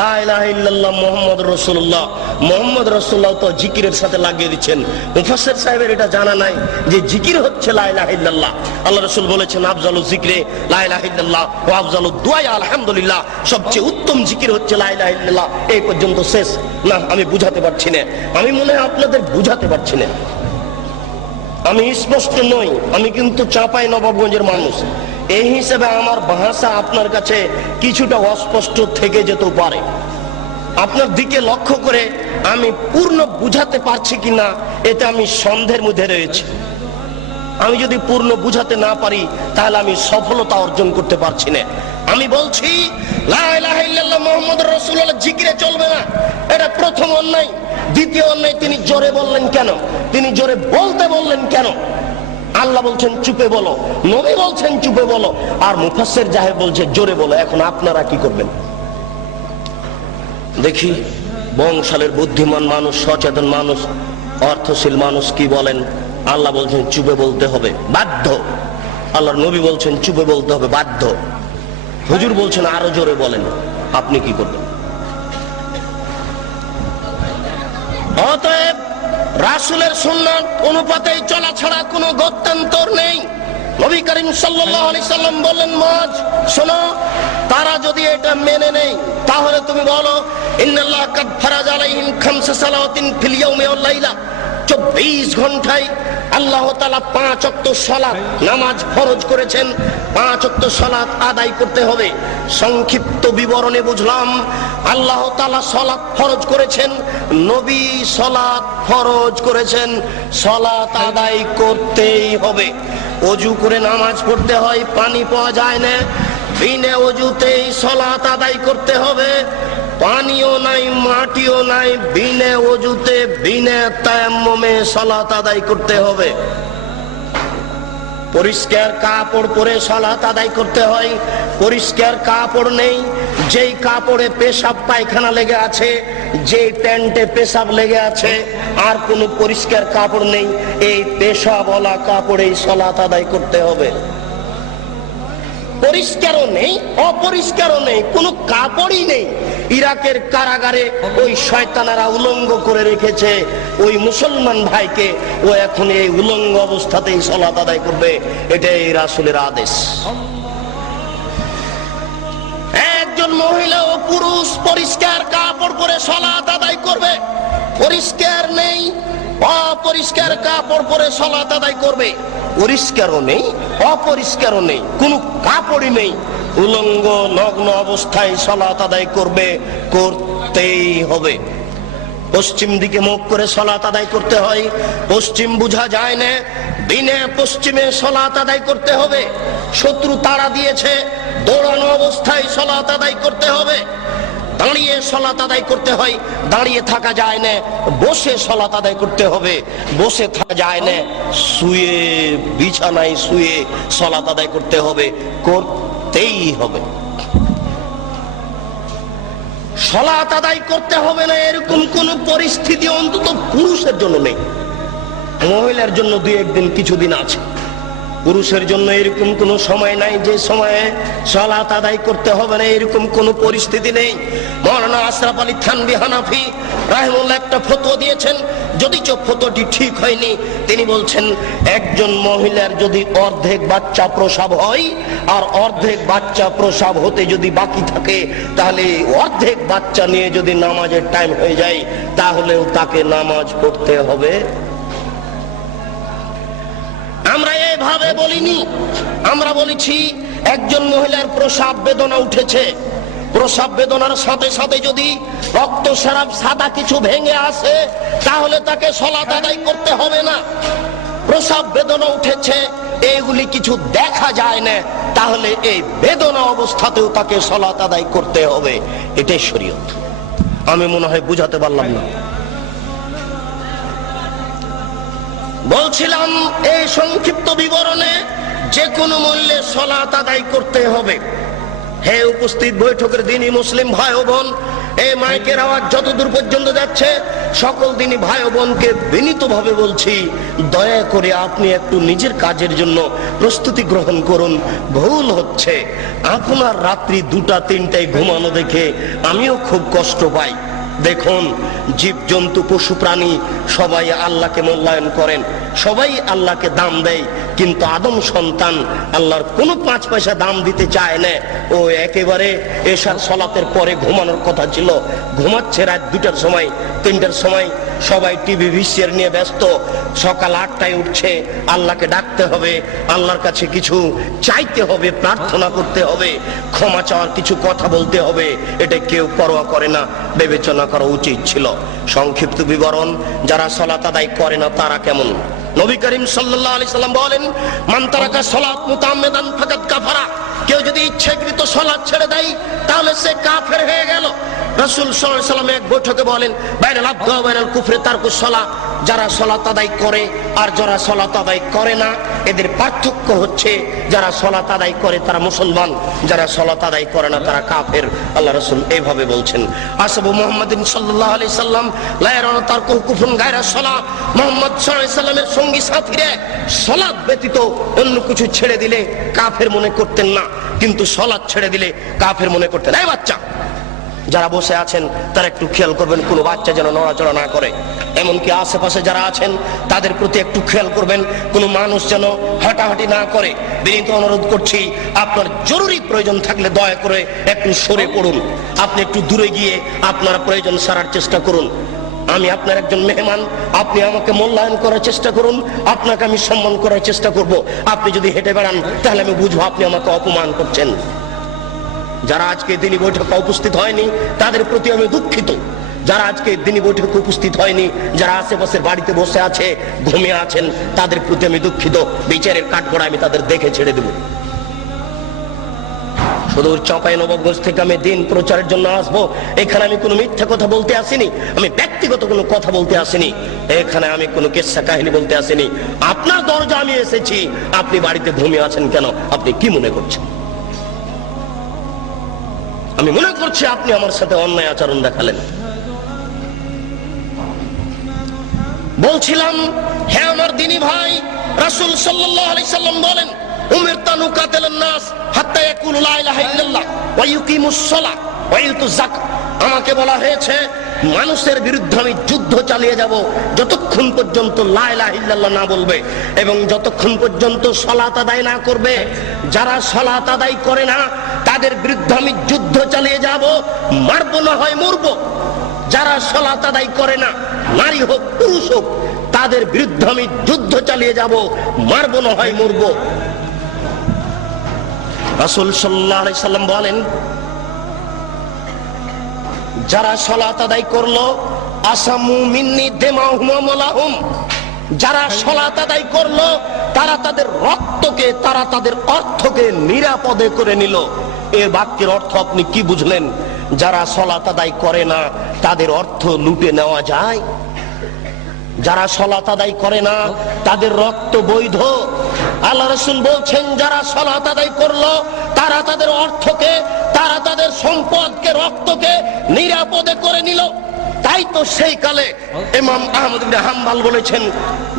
লা ইলাহা ইল্লাল্লাহ মুহাম্মাদুর রাসূলুল্লাহ, মুহাম্মদ রাসূলুল্লাহ তো জিকিরের সাথে লাগিয়ে দিচ্ছেন। মুফাসসির সাহেবের এটা জানা নাই যে জিকির হচ্ছে লা ইলাহা ইল্লাল্লাহ। আল্লাহ রাসূল বলেছেন আফজালু যিকরি লা ইলাহা ইল্লাল্লাহ ওয়া আফজালু দুআ আলহামদুলিল্লাহ, সবচেয়ে উত্তম জিকির হচ্ছে লা ইলাহা ইল্লাল্লাহ। এই পর্যন্ত শেষ। না, আমি বুঝাতে পারছি না, আমি মনে হয় আপনাদের বুঝাতে পারছি না, আমি স্পষ্ট নই, আমি কিন্তু চাঁপাই নবাবগঞ্জের মানুষ, এই হিসেবে আমার ভাষা আপনার কাছে কিছুটা অস্পষ্ট থেকে যেতে পারে। আপনার দিকে লক্ষ্য করে আমি পূর্ণ বুঝাতে পারছি কিনা এতে আমি সন্দেহের মধ্যে রয়েছি। আমি যদি পূর্ণ বুঝাতে না পারি তাহলে আমি সফলতা অর্জন করতে পারছি না। আমি বলছি লা ইলাহা ইল্লাল্লাহ মুহাম্মাদুর রাসূলুল্লাহ জিকিরে চলবে না, এটা প্রথম অন্যায়। দ্বিতীয় অন্যায়, তিনি জোরে বললেন কেন? তিনি জোরে বলতে বললেন কেন? আল্লাহ বলছেন চুপে বলো, নবী বলছেন চুপে বলো, আর মুফাসসির সাহেব বলছে জোরে বলো। এখন আপনারা কি করবেন দেখি? বংশালের বুদ্ধিমান মানুষ, সচেতন মানুষ, অর্থশীল মানুষ কি বলেন? আল্লাহ বলছেন চুপে বলতে হবে, বাধ্য। আল্লাহর নবী বলছেন চুপে বলতে হবে, বাধ্য। হুজুর বলছেন আরো জোরে বলেন, আপনি কি করবেন? অতএব রাসূলের সুন্নাত অনুপাতেই চলা ছাড়া কোনো গত্যন্তর নেই। নবী করিম সাল্লাল্লাহু আলাইহি সাল্লাম বললেন মুআজ, শোনো, তারা যদি এটা মেনে নেয় তাহলে তুমি বলো ইন্নাল্লাহ কাদ ফারাজ আলাইহিম খামসা সালাওয়াতিন ফিল ইয়াউমি ওয়াল লাইলা, 24 ঘন্টায় আল্লাহ তাআলা 5 ওয়াক্ত সালাত নামাজ ফরজ করেছেন। 5 ওয়াক্ত সালাত আদায় করতে হবে। সংক্ষিপ্ত বিবরণে বুঝলাম আল্লাহ তাআলা সালাত ফরজ করেছেন, নবী সালাত ফরজ করেছেন, সালাত আদায় করতেই হবে। ওযু করে নামাজ পড়তে হয়, পানি পাওয়া যায় না, বিনা ওযুতেই সালাত আদায় করতে হবে। পানিও নাই, মাটিও নাই, বিনা ওযুতে বিনা তায়াম্মুমে সালাত আদায় করতে হবে। পরিষ্কার কাপড় পরে সালাত আদায় করতে হয়। পরিষ্কার কাপড় নেই, যেই কাপড়ে পেশাব পায়খানা লেগে আছে, যেই প্যান্টে পেশাব লেগে আছে, আর কোনো পরিষ্কার কাপড় নেই, এই পেশাবওয়ালা কাপড়েই সালাত আদায় করতে হবে। পরিষ্কারও নেই, অপরিষ্কারও নেই, কোনো কাপড়ই নেই। ইরাকের কারাগারে ওই শয়তানেরা উলঙ্গ করে রেখেছে ওই মুসলমান ভাইকে, ও এখন এই উলঙ্গ অবস্থাতেই সালাত আদায় করবে, এটাই রাসূলের আদেশ। একজন মহিলা ও পুরুষ পরিষ্কার কাপড় পরে সালাত আদায় করবে। পরিষ্কার নেই, অপরিষ্কার কাপড় পরে সালাত আদায় করবে। পরিষ্কারও নেই, অপরিষ্কারও নেই, কোনো কাপড়ই নেই, উলঙ্গ নগ্ন অবস্থায় সালাত আদায় করবে, করতেই হবে। পশ্চিম দিকে মুখ করে সালাত আদায় করতে হয়। পশ্চিম বুঝা যায় না, বিনা পশ্চিমে সালাত আদায় করতে হবে। শত্রু তাড়া দিয়েছে, দৌড়ানো অবস্থায় সালাত আদায় করতে হবে। দাঁড়িয়ে সালাত আদায় করতে হয়, দাঁড়িয়ে থাকা যায় না, বসে সালাত আদায় করতে হবে। বসে থাকা যায় না, শুয়ে, বিছানায় শুয়ে সালাত আদায় করতে হবে, করতেই হবে। সালাত আদায় করতে হবে না এরকম কোন পরিস্থিতি অন্তত পুরুষের জন্য নেই। মহিলার জন্য দুই একদিন কিছুদিন আছে, পুরুষের জন্য এরকম কোনো সময় নাই যে সময়ে সালাত আদায় করতে হবে না, এরকম কোনো পরিস্থিতি নেই। মাওলানা আশরাফ আলী থানভী হানাফি রাহিমাহুল্লাহ একটা ফতোয়া দিয়েছেন, যদিচ ফতোয়াটি ঠিক হয়নি। তিনি বলছেন একজন মহিলার যদি অর্ধেক বাচ্চা প্রসব হয় আর অর্ধেক বাচ্চা প্রসব হতে যদি বাকি থাকে, তাহলে অর্ধেক বাচ্চা নিয়ে যদি নামাজের টাইম হয়ে যায় তাহলেও তাকে নামাজ পড়তে হবে। আমরা এভাবে বলিনি, আমরা বলেছি একজন মহিলার প্রসব বেদনা উঠেছে, প্রসব বেদনার সাথে সাথে যদি রক্তস্রাব সাদা কিছু ভেঙে আসে তাহলে তাকে সালাত আদায় করতে হবে না। প্রসব বেদনা উঠেছে এগুলি কিছু দেখা যায় না, তাহলে এই বেদনা অবস্থাতেও তাকে সালাত আদায় করতে হবে। এটাই শরীয়ত। আমি মনে হয় বুঝাতে পারলাম না। বলছিলাম এই সংক্ষিপ্ত বিবরণে যে কোনো মূল্যে সালাত আদায় করতে হবে। হে উপস্থিত বৈঠকের দিনই মুসলিম ভাই ও বোন, এই মাইকের আওয়াজ যতদূর পর্যন্ত যাচ্ছে সকল দিনই ভাই ও বোনকে বিনীতভাবে বলছি, দয়া করে আপনি একটু নিজের কাজের জন্য প্রস্তুতি গ্রহণ করুন। ভুল হচ্ছে, আপনার রাত্রি 2টা-3টায় ঘুমানো দেখে আমিও খুব কষ্ট পাই। দেখুন, জীব জন্তু পশু প্রাণী সবাই আল্লাহকে মূল্যায়ন করেন, সবাই আল্লাহকে দাম দেয়, কিন্তু আদম সন্তান আল্লাহর কোনো 5 পয়সা দাম দিতে চায় না। ও একেবারে এশার সালাতের পরে ঘুমানোর কথা ছিল, ঘুমাচ্ছে রাত 2টার সময় 3টার সময়। সবাই টিভি ভিসিআর নিয়ে ব্যস্ত, সকাল 8টায় উঠছে। আল্লাহকে ডাকতে হবে, আল্লাহর কাছে কিছু চাইতে হবে, প্রার্থনা করতে হবে, ক্ষমা চাওয়ার কিছু কথা বলতে হবে, এটা কেউ পরোয়া করে না। বিবেচনা করা উচিত ছিল। সংক্ষিপ্ত বিবরণ, যারা সালাত আদায় করে না তারা কেমন? নবী করিম সাল্লাল্লাহু আলাইহি সাল্লাম বলেন, মান তারাকা সালাত মুতাআম্মিদান ফাকাদ কাফারা। কেউ যদি ইচ্ছাকৃত সালাত ছেড়ে দেয় তাহলে সে কাফের হয়ে গেল। রাসূল সাল্লাল্লাহু আলাইহি সাল্লাম এক বৈঠকে বলেন, বাইনাল আবদি ওয়া বাইনাল কুফরি তারকুস সালাত। যারা সালাত আদায় করে আর যারা সালাত আদায় করে না, এদের পার্থক্য হচ্ছে যারা সালাত আদায় করে তারা মুসলমান, যারা সালাত আদায় করে না তারা কাফের। আল্লাহ রাসূল এইভাবে বলছেন। আসহাবু মুহাম্মাদিন সাল্লাল্লাহু আলাইহি সাল্লাম লা ইয়ারাউনা তারকুল কুফরুন গায়রা সালাত। মুহাম্মদ সাল্লাল্লাহু আলাইহি সাল্লামের সঙ্গী সাথীরা সালাত ব্যতীত অন্য কিছু ছেড়ে দিলে কাফের মনে করতেন না, কিন্তু সালাত ছেড়ে দিলে কাফের মনে করতেন। এই বাচ্চা যারা বসে আছেন তারা একটু খেয়াল করবেন, কোনো বাচ্চা যেন নড়াচড়া না করে। এমনকি আশেপাশে যারা আছেন তাদের প্রতি একটু খেয়াল করবেন, কোনো মানুষ যেন হাঁটাহাঁটি না করে। বিনীত অনুরোধ করছি, আপনার জরুরি প্রয়োজন থাকলে দয়া করে একটু সরে পড়ুন, আপনি একটু দূরে গিয়ে আপনার প্রয়োজন সারার চেষ্টা করুন। আমি আপনার একজন মেহমান, আপনি আমাকে মূল্যায়ন করার চেষ্টা করুন, আপনাকে আমি সম্মান করার চেষ্টা করব। আপনি যদি হেঁটে বেড়ান তাহলে আমি বুঝবো আপনি আমাকে অপমান করছেন। যারা আজকে দিনী বৈঠকে উপস্থিত হয়নি তাদের প্রতি আমি দুঃখিত। যারা আজকে দিনী বৈঠকে উপস্থিত হয়নি, যারা আশেপাশের বাড়িতে বসে আছে, ঘুমিয়ে আছেন, তাদের প্রতি আমি দুঃখিত। বিচারের কাঠগড়ায় আমি তাদের দেখে ছেড়ে দেব। সুদূর চাঁপাইনবাবগঞ্জ থেকে আমি দিন প্রচারের জন্য আসবো। এখানে আমি কোনো মিথ্যা কথা বলতে আসিনি, আমি ব্যক্তিগত কোনো কথা বলতে আসিনি, এখানে আমি কোনো কিস্সা কাহিনী বলতে আসিনি। আপনার দরজা আমি এসেছি, আপনি বাড়িতে ঘুমিয়ে আছেন কেন? আপনি কি মনে করছেন? আমি মনে করছি আপনি আমার সাথে অন্যায় আচরণ দেখালেন। বলছিলাম, হে আমার দিনী ভাই, রাসূল সাল্লাল্লাহু আলাইহি সাল্লাম বলেন, উমিরতু আন উকাতিলান নাস হাত্তা ইয়াকুলু লা ইলাহা ইল্লাল্লাহ ওয়া ইউকিমুস সালাহ ওয়া ইউতুজ যাকাত। আমাকে বলা হয়েছে মানুষের বিরুদ্ধে আমি যুদ্ধ চালিয়ে যাব যতক্ষণ পর্যন্ত লা ইলাহা ইল্লাল্লাহ না বলবে এবং যতক্ষণ পর্যন্ত সালাত আদায় না করবে। যারা সালাত আদায় করে না তাদের বিরুদ্ধে আমি যুদ্ধ চালিয়ে যাব, মারবো না হয় মরবো। যারা সালাত আদায় করে না, নারী হোক পুরুষ হোক, তাদের বিরুদ্ধে আমি যুদ্ধ চালিয়ে যাব, মারবো না হয় মরবো। রাসূল সাল্লাল্লাহু আলাইহি সাল্লাম বলেন, যারা সালাত আদায় করলো আসামু মিন্নি দিমাহুম ওয়া মালাহুম। যারা সালাত আদায় করলো তারা তাদের রক্তকে, তারা তাদের অর্থকে নিরাপদে করে নিল। এর বাক্যের অর্থ আপনি কি বুঝলেন? যারা সালাত আদায় করে না তাদের অর্থ লুটে নেওয়া যায়। যারা সালাত আদায় করে না তাদের রক্ত বৈধ। আল্লাহ রাসূল বলছেন, যারা সালাত আদায় করলো তারা তাদের অর্থকে, তারা তাদের সম্পদকে, রক্তকে নিরাপদে করে নিল। তাই তো সেই কালে ইমাম আহমদ ইবনে হাম্বল বলেছেন,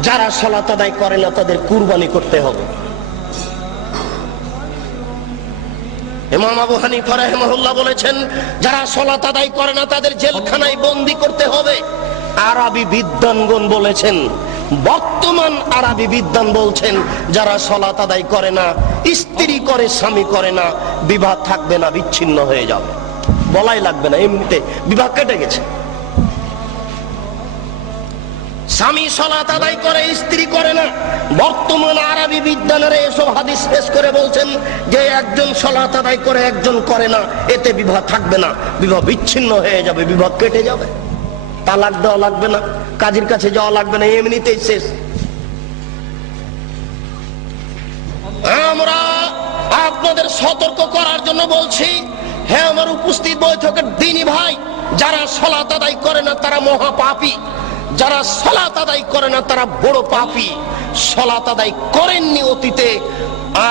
যারা সালাত আদায় করে না তাদের কুরবানি করতে হবে। ইমাম আবু হানিফা রাহিমাহুল্লাহ বলেছেন, যারা সালাত আদায় করে না তাদের জেলখানায় বন্দী করতে হবে। আরবি বিদ্বানগণ বলেছেন, বর্তমান আরবি বিদ্বান বলছেন, যারা সালাত আদায় করে না, স্ত্রী করে স্বামী করে না, বিবাহ থাকবে না, বিচ্ছিন্ন হয়ে যাবে, বলাই লাগবে না, এমনিতে বিবাহ কেটে গেছে। স্বামী সালাত আদায় করে, স্ত্রী করে না। বর্তমান আরবি বিদ্বানেরা এসব হাদিস পেশ করে বলছেন যে একজন সালাত আদায় করে একজন করে না, এতে বিবাহ থাকবে না, বিবাহ বিচ্ছিন্ন হয়ে যাবে, বিবাহ কেটে যাবে, তালাক দেওয়া লাগবে না, কাজীর কাছে যাওয়া লাগবে না, এমনিতেই শেষ। আমরা আপনাদের সতর্ক করার জন্য বলছি, হ্যাঁ আমার উপস্থিত বৈঠকের দিনী ভাই, যারা সালাত আদায় করে না তারা মহাপাপী, যারা সালাত আদায় করে না তারা বড় পাপী। সালাত আদায় করেননি অতীতে,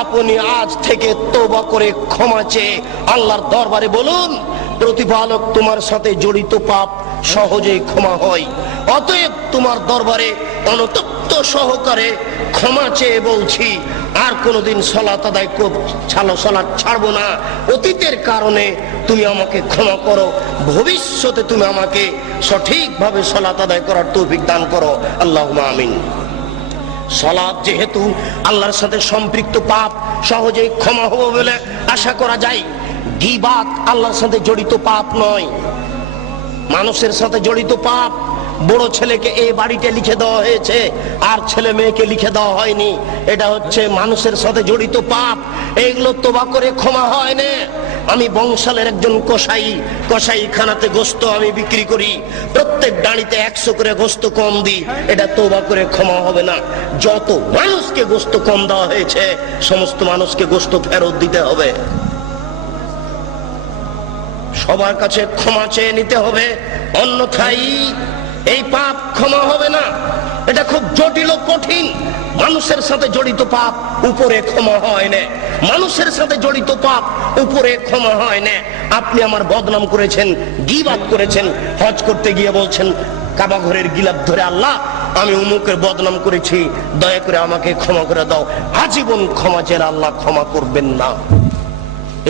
আপনি আজ থেকে তওবা করে ক্ষমা চেয়ে আল্লাহর দরবারে বলুন, প্রতিপালক তোমার সাথে জড়িত পাপ সহজেই ক্ষমা হয়, অতএব তোমার দরবারে অনুতপ্ত সহকারে ক্ষমা চেয়ে বলছি, আর কোনোদিন সালাত আদায় সালাত ছাড়বো না। অতীতের কারণে তুমি আমাকে ক্ষমা করো, ভবিষ্যতে তুমি আমাকে সঠিকভাবে সালাত আদায় করার তৌফিক দান করো, আল্লাহুম্মা আমিন। সালাত যেহেতু আল্লাহর সাথে সম্পৃক্ত পাপ, সহজেই ক্ষমা হবে বলে আশা করা যায়। গীবাত আল্লাহর সাথে জড়িত পাপ নয়, মানুষের সাথে জড়িত পাপ। বড় ছেলেকে এই বাড়িতে লিখে দেওয়া হয়েছে আর ছেলে মেয়েকে লিখে দেওয়া হয়নি, এটা হচ্ছে মানুষের সাথে জড়িত পাপ। এইগুলো তওবা করে ক্ষমা হয় না। আমি বংশালের একজন কসাইখানাতে গোস্ত আমি বিক্রি করি, প্রত্যেক ডাঁড়িতে 100 করে গোস্ত কম দিই, এটা তওবা করে ক্ষমা হবে না। যত মানুষকে গোস্ত কম দেওয়া হয়েছে সমস্ত মানুষকে গোস্ত ফেরত দিতে হবে, সবার কাছে ক্ষমা চেয়ে নিতে হবে, অন্যথায় এই পাপ ক্ষমা হবে না। এটা খুব জটিল ও কঠিন। মানুষের সাথে জড়িত পাপ উপরে ক্ষমা হয় না, মানুষের সাথে জড়িত পাপ উপরে ক্ষমা হয় না। আপনি আমার বদনাম করেছেন, গীবাত করেছেন, হজ করতে গিয়ে বলছেন কাবা ঘরের গিলাফ ধরে, আল্লাহ আমি অমুকের বদনাম করেছি, দয়া করে আমাকে ক্ষমা করে দাও। আজীবন ক্ষমা চেয়ে আল্লাহ ক্ষমা করবেন না,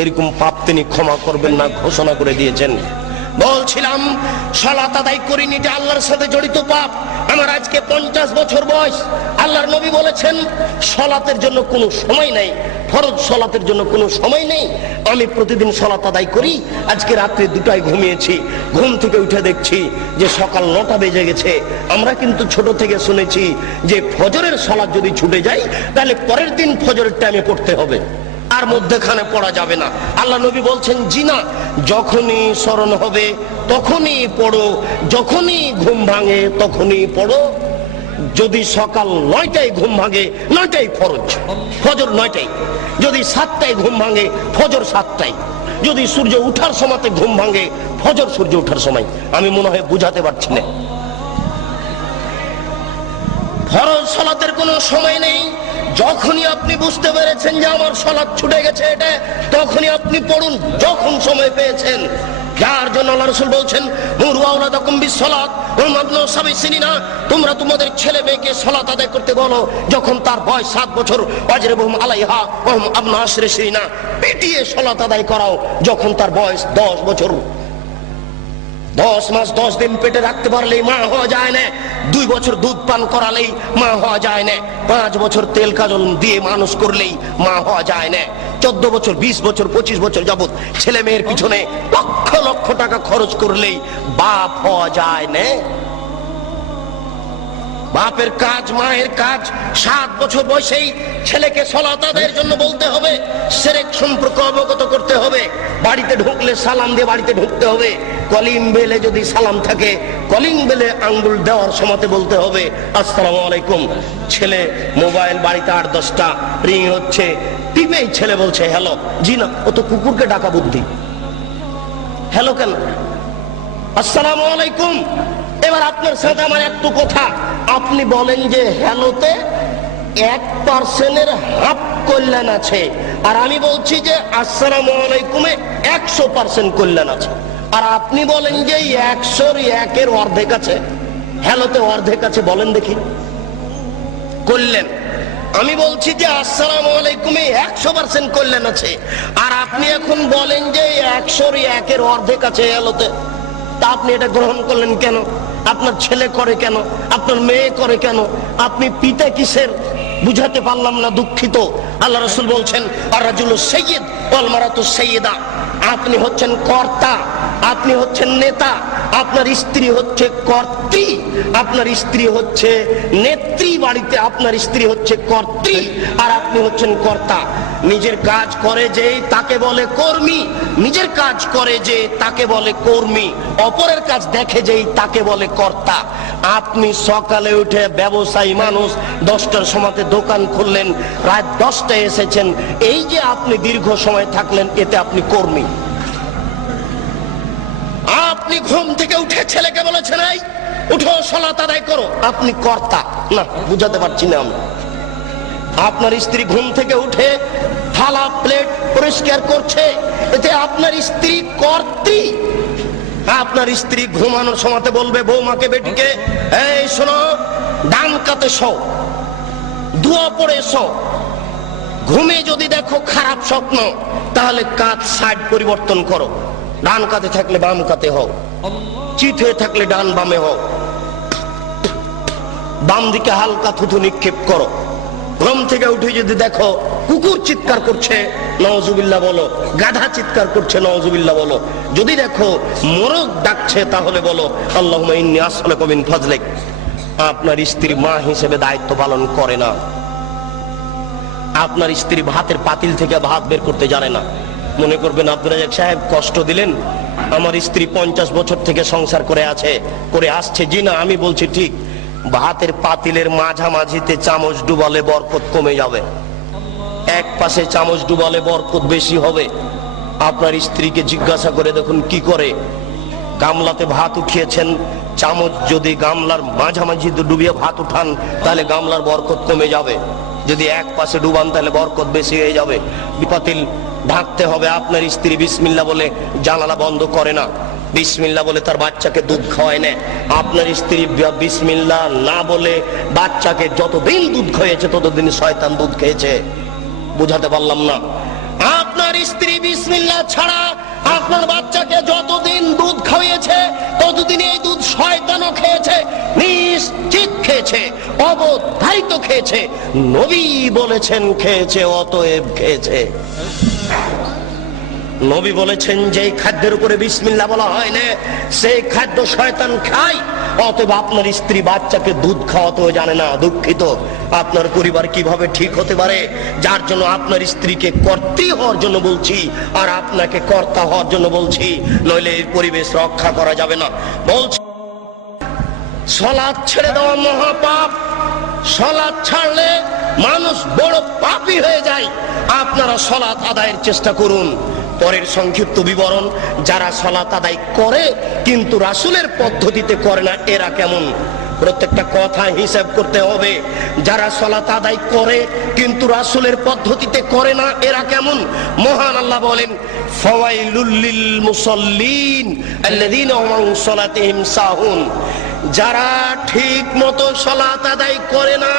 এরকম পাপ তিনি ক্ষমা করবেন না ঘোষণা করে দিয়েছেন। বলছিলাম সালাত আদায় করিনি, যে আল্লাহর সাথে জড়িত পাপ। আমার আজকে 50 বছর বয়স। আল্লাহর নবী বলেছেন সালাতের জন্য কোনো সময় নাই, ফরজ সালাতের জন্য কোনো সময় নেই। আমি প্রতিদিন সালাত আদায় করি। আজকে রাত্রে 2টায় ঘুমিয়েছি, ঘুম থেকে উঠে দেখছি যে সকাল 9টা বেজে গেছে। আমরা কিন্তু ছোট থেকে শুনেছি যে ফজরের সালাত যদি ছুটে যায় তাহলে পরের দিন ফজরের টাইমে পড়তে হবে, আর মধ্যখানে পড়া যাবে না। আল্লাহ নবী বলছেন জি না, যখনই স্মরণ হবে তখনই পড়ো, যখনই ঘুম ভাঙে তখনই পড়ো। যদি সকাল 9টায় ঘুম ভাঙে 9টায় ফরজ, ফজর 9টায়। যদি 7টায় ঘুম ভাঙে ফজর 7টায়। যদি সূর্য উঠার সময়তে ঘুম ভাঙে ফজর সূর্য উঠার সময়। আমি মনে হয় বুঝাতে পারছি না। ফরজ সালাতের কোনো সময় নেই। যখনই আপনি বুঝতে পেরেছেন যে আমার সালাত ছুটে গেছে, এটা তখনই আপনি পড়ুন, যখন সময় পেয়েছেন। যার জন্য আল্লাহ রাসূল বলছেন মুরু আওলাদাকুম বিসসালাত ওয়া মাবলু সাবঈ সিনিনা, তোমরা তোমাদের ছেলে মেয়েকে সালাত আদায় করতে বলো যখন তার বয়স 7 বছর। ওয়াজরিবুহুম আলাইহা ওয়া হুম আবনা 10 সিনিনা, পিটিয়ে সালাত আদায় করাও যখন তার বয়স 10 বছর। 10 মাস 10 দিন পেটে রাখতে পারলেই মা হওয়া যায় না, 2 বছর দুধ পান করালেই মা হওয়া যায় না, 5 বছর তেল কাজল দিয়ে মানুষ করলেই মা হওয়া যায় না, 14 বছর 20 বছর 25 বছর যাবত ছেলে মেয়ের পিছনে লক্ষ লক্ষ টাকা খরচ করলেই বাপ হওয়া যায় না। বাপের কাজ, মায়ের কাজ। 7 বছর বয়সেই ছেলেকে সালাত আদায়ের জন্য বলতে হবে, শিরক সম্পর্কে অবগত করতে হবে। বাড়িতে ঢুকলে সালাম দিয়ে বাড়িতে ঢুকতে হবে। কলিং বেলে যদি সালাম থাকে, কলিং বেলে আঙ্গুল দেওয়ার সময়তে বলতে হবে আসসালামু আলাইকুম। ছেলে মোবাইল বাড়িতে 8-10টা রিং হচ্ছে, টিপেই ছেলে বলছে হ্যালো। জি না, ও তো কুকুরকে ডাকা বুদ্ধি। হ্যালো কেন? আসসালামু আলাইকুম। এবার আপনার সাথে আমার একটু কথা, আপনি বলেন যে হ্যালোতে 1% হাফ কল্যাণ আছে, আর আমি বলছি যে আসসালামু আলাইকুমে 100% কল্যাণ আছে। আর আপনি বলেন যে 100-র 1-এর অর্ধেক আছে, হ্যালোতে অর্ধেক আছে। বলেন দেখি কল্যাণ। আমি বলছি যে আসসালামু আলাইকুমে 100% কল্যাণ আছে, আর আপনি এখন বলেন যে 100-1 অর্ধেক আছে আলোতে। তা আপনি এটা গ্রহণ করলেন কেন? আপনার ছেলে করে কেন? আপনার মেয়ে করে কেন? আপনি পিতা কিসের? বুঝাতে পারলাম না, দুঃখিত। আল্লাহ রাসূল বলছেন আর রাজুলু সাইয়্যিদ ওয়াল মারাতু সাইয়্যিদা। আপনি হচ্ছেন কর্তা, আপনি হচ্ছেন নেতা, আপনার স্ত্রী হচ্ছে কর্ত্রী, আপনার স্ত্রী হচ্ছে নেত্রী, বাড়িতে আপনার স্ত্রী হচ্ছে কর্ত্রী, আর আপনি হচ্ছেন কর্তা। নিজের কাজ করে যে তাকে বলে কর্মী, নিজের কাজ করে যে তাকে বলে কর্মী, অপরের কাজ দেখে যেই তাকে বলে কর্তা। আপনি সকালে উঠে ব্যবসায়ী মানুষ, 10টার সময়তে দোকান খুললেন, রাত 10টায় এসেছেন, এই যে আপনি দীর্ঘ সময় থাকলেন, এতে আপনি কর্মী। আপনি ঘুম থেকে উঠে ছেলেকে বলেছেন এই উঠো সালাত আদায় করো, আপনি কর্তা। না, বুঝাতে পারছি না আমি। আপনার স্ত্রী ঘুম থেকে উঠে থালা প্লেট পরিষ্কার করছে, এতে আপনার স্ত্রী কর্ত্রী। আপনার স্ত্রী ঘুমানোর সময়তে বলবে বৌমাকে, বেটিকে, এই শোনো, ডান কাতে শো, দোয়া পড়ে শো। ঘুমে যদি দেখো খারাপ স্বপ্ন, তাহলে কাত সাইড পরিবর্তন করো, ডান কাতে থাকলে বাম কাতে হও, চিত হয়ে থাকলে ডান বামে হও, বাম দিকে হালকা থুথু নিক্ষেপ করো। ঘুম থেকে উঠে যদি দেখো কুকুর চিৎকার করছে, নাউজুবিল্লাহ বলো, গাধা চিৎকার করছে, নাউজুবিল্লাহ বলো। যদি দেখো মোরগ ডাকছে, তাহলে বলো আল্লাহুম্মা ইন্নী আসআলুকা মিন ফাজলিক। আপনার স্ত্রী মা হিসেবে দায়িত্ব পালন করে না। আপনার স্ত্রী ভাতের পাতিল থেকে ভাত বের করতে জানে না। মনে করবেন আব্দুল রাজ্জাক সাহেব কষ্ট দিলেন, আমার স্ত্রী 50 বছর থেকে সংসার করে আসছে। জি না, আমি বলছি ঠিক। ভাতের পাতিলের মাঝামাঝিতে চামচ ডুবালে বরকত কমে যাবে, এক পাশে চামচ ডুবালে বরকত বেশি হবে। আপনার স্ত্রীকে জিজ্ঞাসা করে দেখুন কি করে। গামলাতে ভাত উঠিয়েছেন, চামচ যদি গামলার মাঝামাঝি ডুবিয়ে ভাত উঠান, তাহলে গামলার বরকত কমে যাবে। যদি এক পাশে ডুবান, তাহলে বরকত বেশি হয়ে যাবে। পাতিল ঢাকতে হবে। আপনার স্ত্রী বিসমিল্লাহ বলে জানালা বন্ধ করে না, বিসমিল্লাহ বলে তার বাচ্চাকে দুধ খাওয়ায় না। আপনার স্ত্রী বিসমিল্লাহ না বলে বাচ্চাকে যতদিন দুধ খাইয়েছে, ততদিন শয়তান দুধ খেয়েছে। বুঝাতে পারলাম না? আপনার স্ত্রী বিসমিল্লাহ ছাড়া আপনার বাচ্চাকে যতদিন দুধ খাইয়েছে, ততদিন এই দুধ শয়তানও খেয়েছে, নিশ্চিত খেয়েছে, অবধারিত খেয়েছে। নবী বলেছেন খেয়েছে, অতএব খেয়েছে। নবী বলেছেন যে খাদ্যের উপরে বিসমিল্লাহ বলা হয় না, সেই খাদ্য শয়তান খায়। অতএব আপনার স্ত্রী বাচ্চাকে দুধ খাওয়াতেও জানে না। দুঃখিত। আপনার পরিবার কিভাবে ঠিক হতে পারে? যার জন্য আপনার স্ত্রীকে কর্ত্রী হওয়ার জন্য বলছি, আর আপনাকে কর্তা হওয়ার জন্য বলছি, নইলে এই পরিবেশ রক্ষা করা যাবে না। বলছি সালাত ছেড়ে দেওয়া মহাপাপ। সালাত ছাড়লে মানুষ বড় পাপী হয়ে যায়। আপনারা সালাত আদায়ের চেষ্টা করুন। পরের সংক্ষিপ্ত বিবরণ, যারা সালাত আদায় করে কিন্তু রাসূলের পদ্ধতিতে করে না, এরা কেমন? প্রত্যেকটা কথা হিসাব করতে হবে। যারা সালাত আদায় করে কিন্তু রাসূলের পদ্ধতিতে করে না, এরা কেমন? মহান আল্লাহ বলেন, ফাওয়াইলুল লিল মুসাল্লিন আল্লাযীনা হুম আন সালাতিহিম সাহুন। যারা ঠিক মতো সালাত আদায় করে না,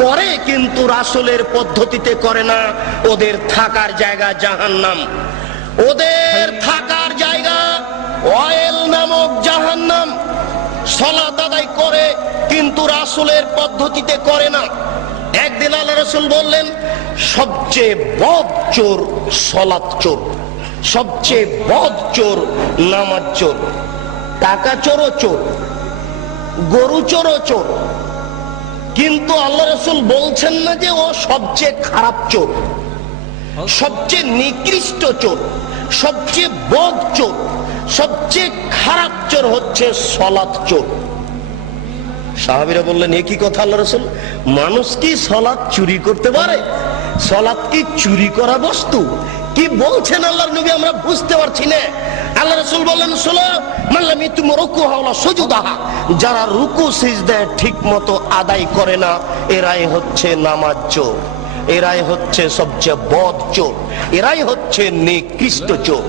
করে কিন্তু রাসূলের পদ্ধতিতে করে না, ওদের থাকার জায়গা জাহান্নাম। ওদের থাকার জায়গা ওয়াইল নামক জাহান্নাম। সালাত আদায় করে কিন্তু রাসূলের পদ্ধতিতে করে না। একদিন আল্লাহ রাসূল বললেন, সবচেয়ে বদ চোর সালাত চোর, সবচেয়ে বদ চোর নামাজ চোর। টাকা চোরও চোর, গরু চোরও চোর, কিন্তু আল্লাহ রাসূল বলছেন না যে ও সবচেয়ে খারাপ চোর, সবচেয়ে নিকৃষ্ট চোর, সবচেয়ে বদ চোর, সবচেয়ে খারাপ চোর হচ্ছে সালাত চোর। সাহাবীরা বললেন, এ কি কথা আল্লাহ রাসূল? মানুষ কি সালাত চুরি করতে পারে? সালাত কি চুরি করা বস্তু? কি বলছেন আল্লাহর নবী, আমরা বুঝতে পারছি না। আল্লাহ রাসূল বললেন, যারা রুকু সিজদা ঠিক মতো আদায় করে না, এরাই হচ্ছে নামাজ চোর, এরাই হচ্ছে সবচেয়ে বদ চোর, এরাই হচ্ছে নিকৃষ্ট চোর।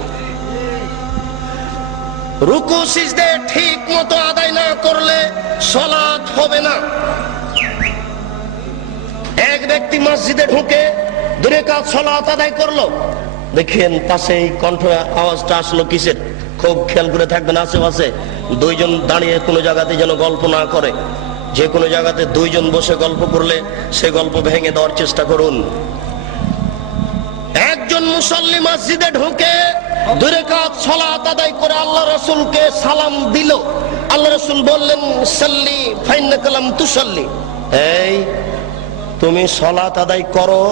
রুকু সিজদা ঠিক মতো আদায় না করলে সালাত হবে না। এক ব্যক্তি মসজিদে ঢুকে 2 রাকাত সালাত আদায় করলো। দেখেন পাশে এই কণ্ঠ আওয়াজটা আসলো কিসের? খুব খেয়াল করে থাকবেন আশেপাশে 2 জন দাঁড়িয়ে কোনো জায়গাতে যেন গল্প না করে। যে কোনো জায়গাতে 2 জন বসে গল্প করলে সে গল্প ভেঙে দেওয়ার চেষ্টা করুন। একজন মুসল্লি মসজিদে ঢুকে 2 রাকাত সালাত আদায় করে আল্লাহ রাসূলকে সালাম দিল। আল্লাহ রাসূল বললেন, সাল্লি ফাইন্নাকা লাম তুসাল্লি, এই তুমি সালাত আদায় করো,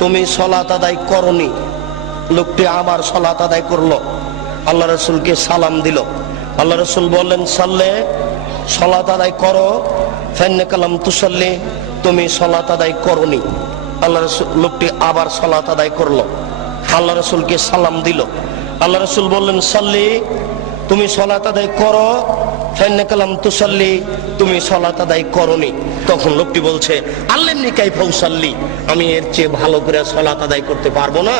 তুমি সালাত আদায় করনি। লোকটি আবার সালাত আদায় করলো, আল্লাহ রাসূলকে সালাম দিল। আল্লাহ রাসূল বললেন, সাল্লে, সালাত আদায় করো, ফাইন্নাকা লাম তুসাল্লি, তুমি সালাত আদায় করনি। আল্লাহ রাসূল, লোকটি আবার সালাত আদায় করলো, আল্লাহ রাসূলকে সালাম দিল। আল্লাহ রাসূল বললেন, সাল্লি, তুমি সালাত আদায় করো, ফাইন্নাকা লাম তুসাল্লি, তুমি সালাত আদায় করনি। তখন লোকটি বলছে, আল্লাহনি কাইফা উসাল্লি, আমি এর চেয়ে ভালো করে সালাত আদায় করতে পারবো না,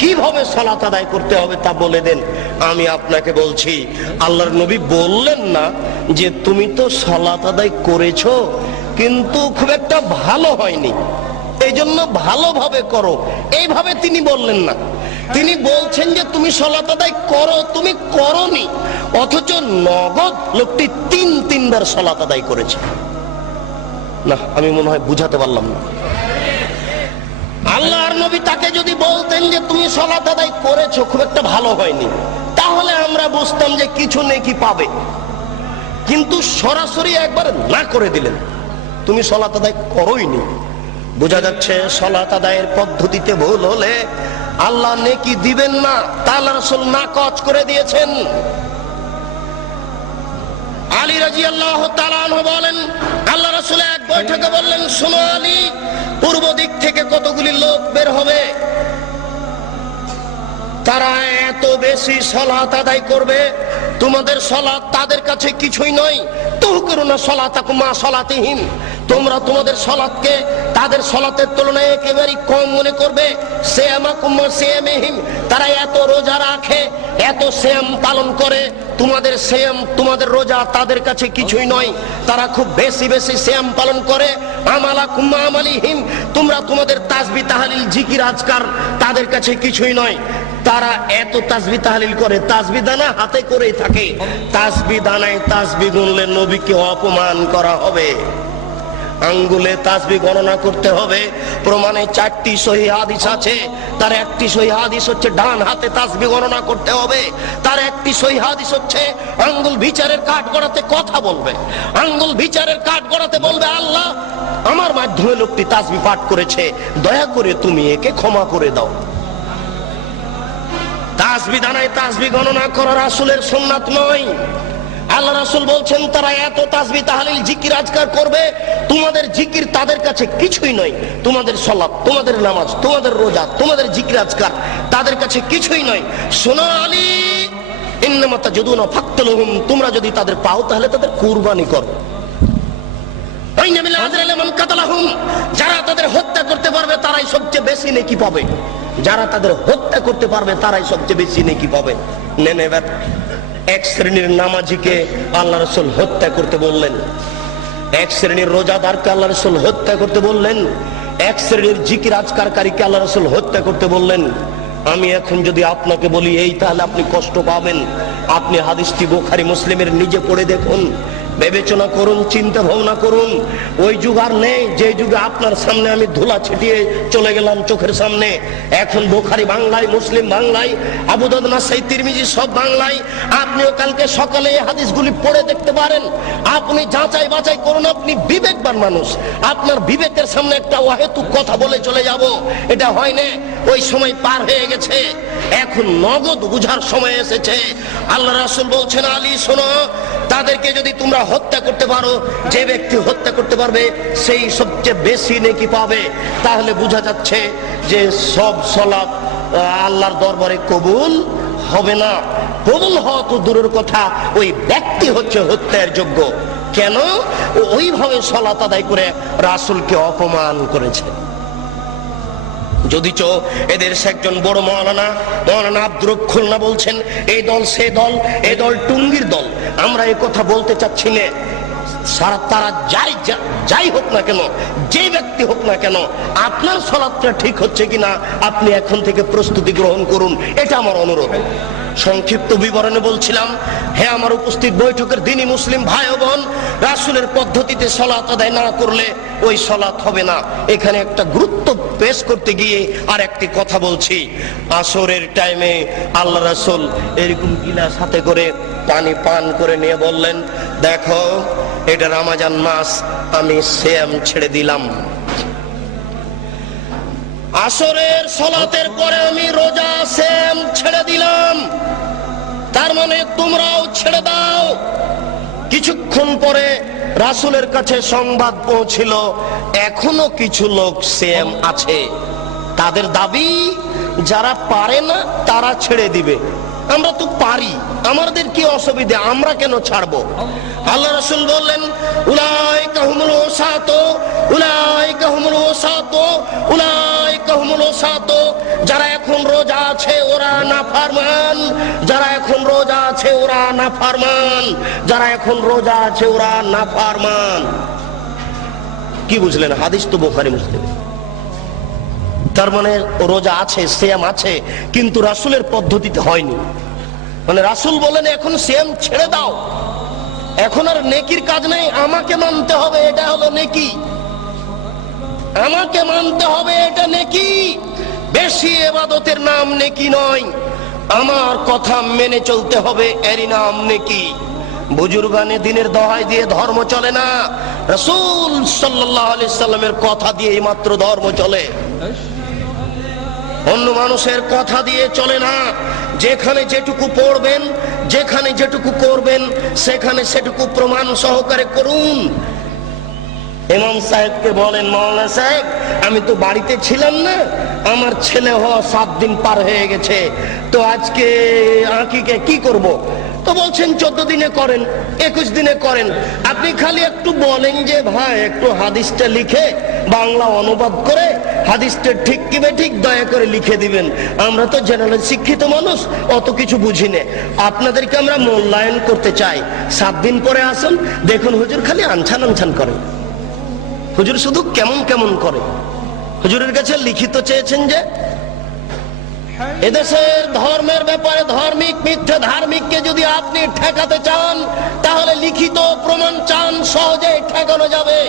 কিভাবে সালাত আদায় করতে হবে তা বলে দেন। আমি আপনাকে বলছি, আল্লাহর নবী বললেন না যে তুমি তো সালাত আদায় করেছো কিন্তু খুব একটা ভালো হয়নি, এই জন্য ভালোভাবে করো, এইভাবে তিনি বললেন না। তিনি বলছেন যে তুমি সালাত আদায় করো, তুমি করনি, অথচ নগদ লোকটি 3 বার সালাত আদায় করেছে। না, আমি মনে হয় বুঝাতে পারলাম না। আল্লাহর নবী তাকে যদি বলতেন যে তুমি সালাত আদায় করেছো, খুব একটা ভালো হয়নি, তাহলে আমরা বুঝতাম যে কিছু নেকি পাবে। কিন্তু সরাসরি একবার না করে দিলেন, তুমি সালাত আদায় করোইনি। বোঝা যাচ্ছে সালাত আদায়ের পদ্ধতিতে ভুল হলে আল্লাহ নেকি দিবেন না, তা আল্লাহ রাসূল নাকচ করে দিয়েছেন। আলী রাদিয়াল্লাহু তাআলা আনহু বলেন, আল্লাহ রাসূল এক বৈঠকে বললেন, শোনো আলী, পূর্ব দিক থেকে কতগুলি লোক বের হবে, তারা এত বেশি সালাত আদায় করবে, তোমাদের সালাত তাদের কাছে কিছুই নয়। তুহকিরুনা সালাতাকুম মা সালাতিহিম, তোমরা তোমাদের সালাতকে তাদের সালাতের তুলনায় একেবারে কম মনে করবে। সিয়ামাকুম মা সিয়ামিহিম, তারা এত রোজা রাখে, এত সিয়াম পালন করে, তোমাদের সিয়াম, তোমাদের রোজা তাদের কাছে কিছুই নয়, তারা খুব বেশি বেশি সিয়াম পালন করে। আমালাকুম মা আমালিহিম, তোমরা তোমাদের তাসবিহ তাহলিল জিকির আজকার তাদের কাছে কিছুই নয়, তারা এত তাসবিহ তাহলিল করে, তাসবিহ দানা হাতে করেই থাকে, তাসবিহ দানায় তাসবিহ গুনলে নবীকে অপমান করা হবে। আঙ্গুলে তাসবিহ গণনা করতে হবে, প্রমাণে 4টি সহিহ হাদিস আছে। তার একটি সহিহ হাদিস হচ্ছে ডান হাতে তাসবিহ গণনা করতে হবে, তার একটি সহিহ হাদিস হচ্ছে আঙ্গুল বিচারের কাঠ গড়াতে কথা বলবে, আঙ্গুল বিচারের কাঠ গড়াতে বলবে, আল্লাহ আমার মাধ্যমে লোকটি তাসবিহ পাঠ করেছে, দয়া করে তুমি একে ক্ষমা করে দাও। তাসবিহ দানায় তাসবিহ গণনা করা রাসূলের সুন্নাত নয়। আল্লাহ রাসূল বলছেন, তারা এত তাসবিহ তাহলিল জিকির আজকার করবে, তোমাদের জিকির তাদের কাছে কিছুই নয়, তোমাদের সালাত, তোমাদের নামাজ, তোমাদের রোজা, তোমাদের জিকির আজকার তাদের কাছে কিছুই নয়। শোনো আলী, ইন্নামা তাজুদুনা ফাকতুলহুম, তোমরা যদি তাদের পাও তাহলে তাদের কুরবানি করো। যারা তাদের হত্যা করতে পারবে তারাই সবচেয়ে বেশি নেকি পাবে, যারা তাদের হত্যা করতে পারবে তারাই সবচেয়ে বেশি নেকি পাবে। নেন এবার এক শ্রেণীর নামাজিকে আল্লাহ রাসূল হত্যা করতে বললেন, এক শ্রেণীর রোজাদারকে আল্লাহ রাসূল হত্যা করতে বললেন, এক শ্রেণীর জিকির আজকারকারীকে আল্লাহ রাসূল হত্যা করতে বললেন। আমি এখন যদি আপনাকে বলি এই, তাহলে আপনি কষ্ট পাবেন। আপনি হাদিসটি বুখারী মুসলিমের নিজে পড়ে দেখুন, বিবেচনা করুন, চিন্তা ভাবনা করুন। ওই যুগ আর নেই যে যুগে আপনার সামনে আমি ধুলা ছিটিয়ে চলে গেলাম চোখের সামনে। এখন বুখারী বাংলায়, মুসলিম বাংলায়, আবু দাউদ, নাসাই, তিরমিজি সব বাংলায়। আপনিও কালকে সকালে এই হাদিসগুলি পড়ে দেখতে পারেন, আপনি যাচাই বাছাই করুন। আপনি বিবেকবান মানুষ, আপনার বিবেকের সামনে একটা অহেতুক কথা বলে চলে যাব, এটা হয় না। ওই সময় পার হয়ে গেছে, এখন নগদ বুঝার সময় এসেছে। আল্লাহ রাসূল বলছেন, আলী শোনো, তাদেরকে যদি তোমরা হত্যা করতে পারো, যে ব্যক্তি হত্যা করতে পারবে সেই সবচেয়ে বেশি নেকি পাবে। তাহলে বোঝা যাচ্ছে যে সব সালাত আল্লাহর দরবারে কবুল হবে না। কবুল হওয়া তো দূরের কথা, ওই ব্যক্তি হচ্ছে হত্যার যোগ্য। কেন? ওইভাবে সালাত আদায় করে রাসূলকে অপমান করেছে। যদিচ এদের একজন বড় মৌলানা আব্দুর রব খুলনা বলছেন, এই দল সে দল, এই দল টুঙ্গির দল। আমরা এই কথা বলতে চাচ্ছি না, তারা যাই হোক না কেন, যে ব্যক্তি হোক না কেন, আপনার সালাতটা ঠিক হচ্ছে কিনা আপনি এখন থেকে প্রস্তুতি গ্রহণ করুন, এটা আমার অনুরোধ। সংক্ষিপ্ত বিবরণে বলছিলাম, হে আমার উপস্থিত বৈঠকের দিনী মুসলিম ভাই ও বোন, রাসূলের পদ্ধতিতে সালাত আদায় না করলে ওই সালাত হবে না। এখানে একটা গুরুত্ব পেশ করতে গিয়ে আর একটি কথা বলছি। আসরের টাইমে আল্লাহ রাসূল এরকম গিলাস হাতে করে পানি পান করে নিয়ে বললেন, দেখো এটা রমজান মাস, আমি সিয়াম ছেড়ে দিলাম। আসরের সালাতের পরে আমি রোজা সিয়াম ছেড়ে দিলাম, তার মানে তোমরাও ছেড়ে দাও। কিছুক্ষণ পরে রাসূলের কাছে সংবাদ পৌঁছিল, এখনো কিছু লোক সিয়াম আছে। তাদের দাবি যারা পারে না তারা ছেড়ে দিবে। আমরা তো পারি, আমাদের কি অসুবিধা, আমরা কেন ছাড়বো? আল্লাহ রাসূল বললেন, উলাইকা হুমুল ওসাতো, উলাইকা হুমুল ওসাতো, উলাইকা হুমুল ওসাতো। যারা এখন রোজা আছে ওরা নাফরমান, যারা এখন রোজা আছে ওরা নাফরমান, যারা এখন রোজা আছে ওরা নাফরমান। কি বুঝলেন? হাদিস তো বুখারী মুসলিম। তার মানে রোজা আছে, সিয়াম আছে, কিন্তু রাসূলের পদ্ধতিতে হয়নি। মানে রাসূল বলেন এখন সিয়াম ছেড়ে দাও, এখন আর নেকির কাজ নেই, আমাকে মানতে হবে, এটা হলো নেকি, আমাকে মানতে হবে, এটা নেকি। বেশি ইবাদতের নাম নেকি নয়, আমার কথা মেনে চলতে হবে, এরই নাম নেকি। বুজুর্গানে দিনের দোহাই দিয়ে ধর্ম চলে না, রাসূল সাল্লাল্লাহু আলাইহি সাল্লামের কথা দিয়ে মাত্র ধর্ম চলে, অন্য মানুষের কথা দিয়ে চলে না। যেখানে যেটুকু পড়বেন, যেখানে যেটুকু করবেন, সেখানে সেটুকু প্রমাণ সহকারে করুন। ইমাম সাহেবকে বলেন, মাওলানা সাহেব আমি তো বাড়িতে ছিলাম না, আমার ছেলে হওয়া 7 দিন পার হয়ে গেছে, তো আজকে আকিকে কি করব? তো বলছেন 14 দিনে করেন, 21 দিনে করেন। আপনি খালি একটু বলেন যে ভাই একটু হাদিসটা লিখে বাংলা অনুবাদ করে হাদিসটা ঠিক কি ঠিক দয়া করে লিখে দিবেন। আমরা তো জেনারেল শিক্ষিত মানুষ, অত কিছু বুঝি না, আপনাদেরকে আমরা মূল্যায়ন করতে চাই। 7 দিন পরে আসুন, দেখুন হুজুর খালি আনছান আনছান করে, হুজুর শুধু কেমন কেমন করে। হুজুরের কাছে লিখিত চেয়েছেন যে এদেশের ধর্মের ব্যাপারে ধার্মিক মিথ্যে ধার্মিককে যদি আপনি ঠেকাতে চান তাহলে লিখিত প্রমাণ চান, সহজে ঠেকানো যাবে,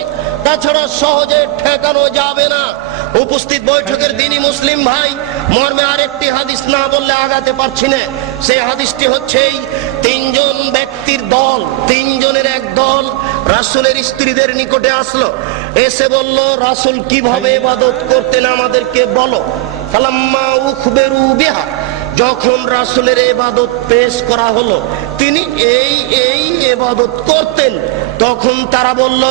তাছাড়া সহজে ঠেকানো যাবে না। উপস্থিত বৈঠকের দিনী মুসলিম ভাই, মর্মে আরেকটি হাদিস না বললে আগাতে পারছি না। সেই হাদিসটি হচ্ছে 3 জন ব্যক্তির দল, 3 জনের এক দল রাসূলের স্ত্রীদের নিকটে আসলো, এসে বলল, রাসূল কিভাবে ইবাদত করতেন আমাদেরকে বলো। ফালাম্মা উখবিরু বিহা, যখন রাসূলের ইবাদত পেশ করা হলো, তিনি এই এই ইবাদত করতেন, তখন তারা বলল,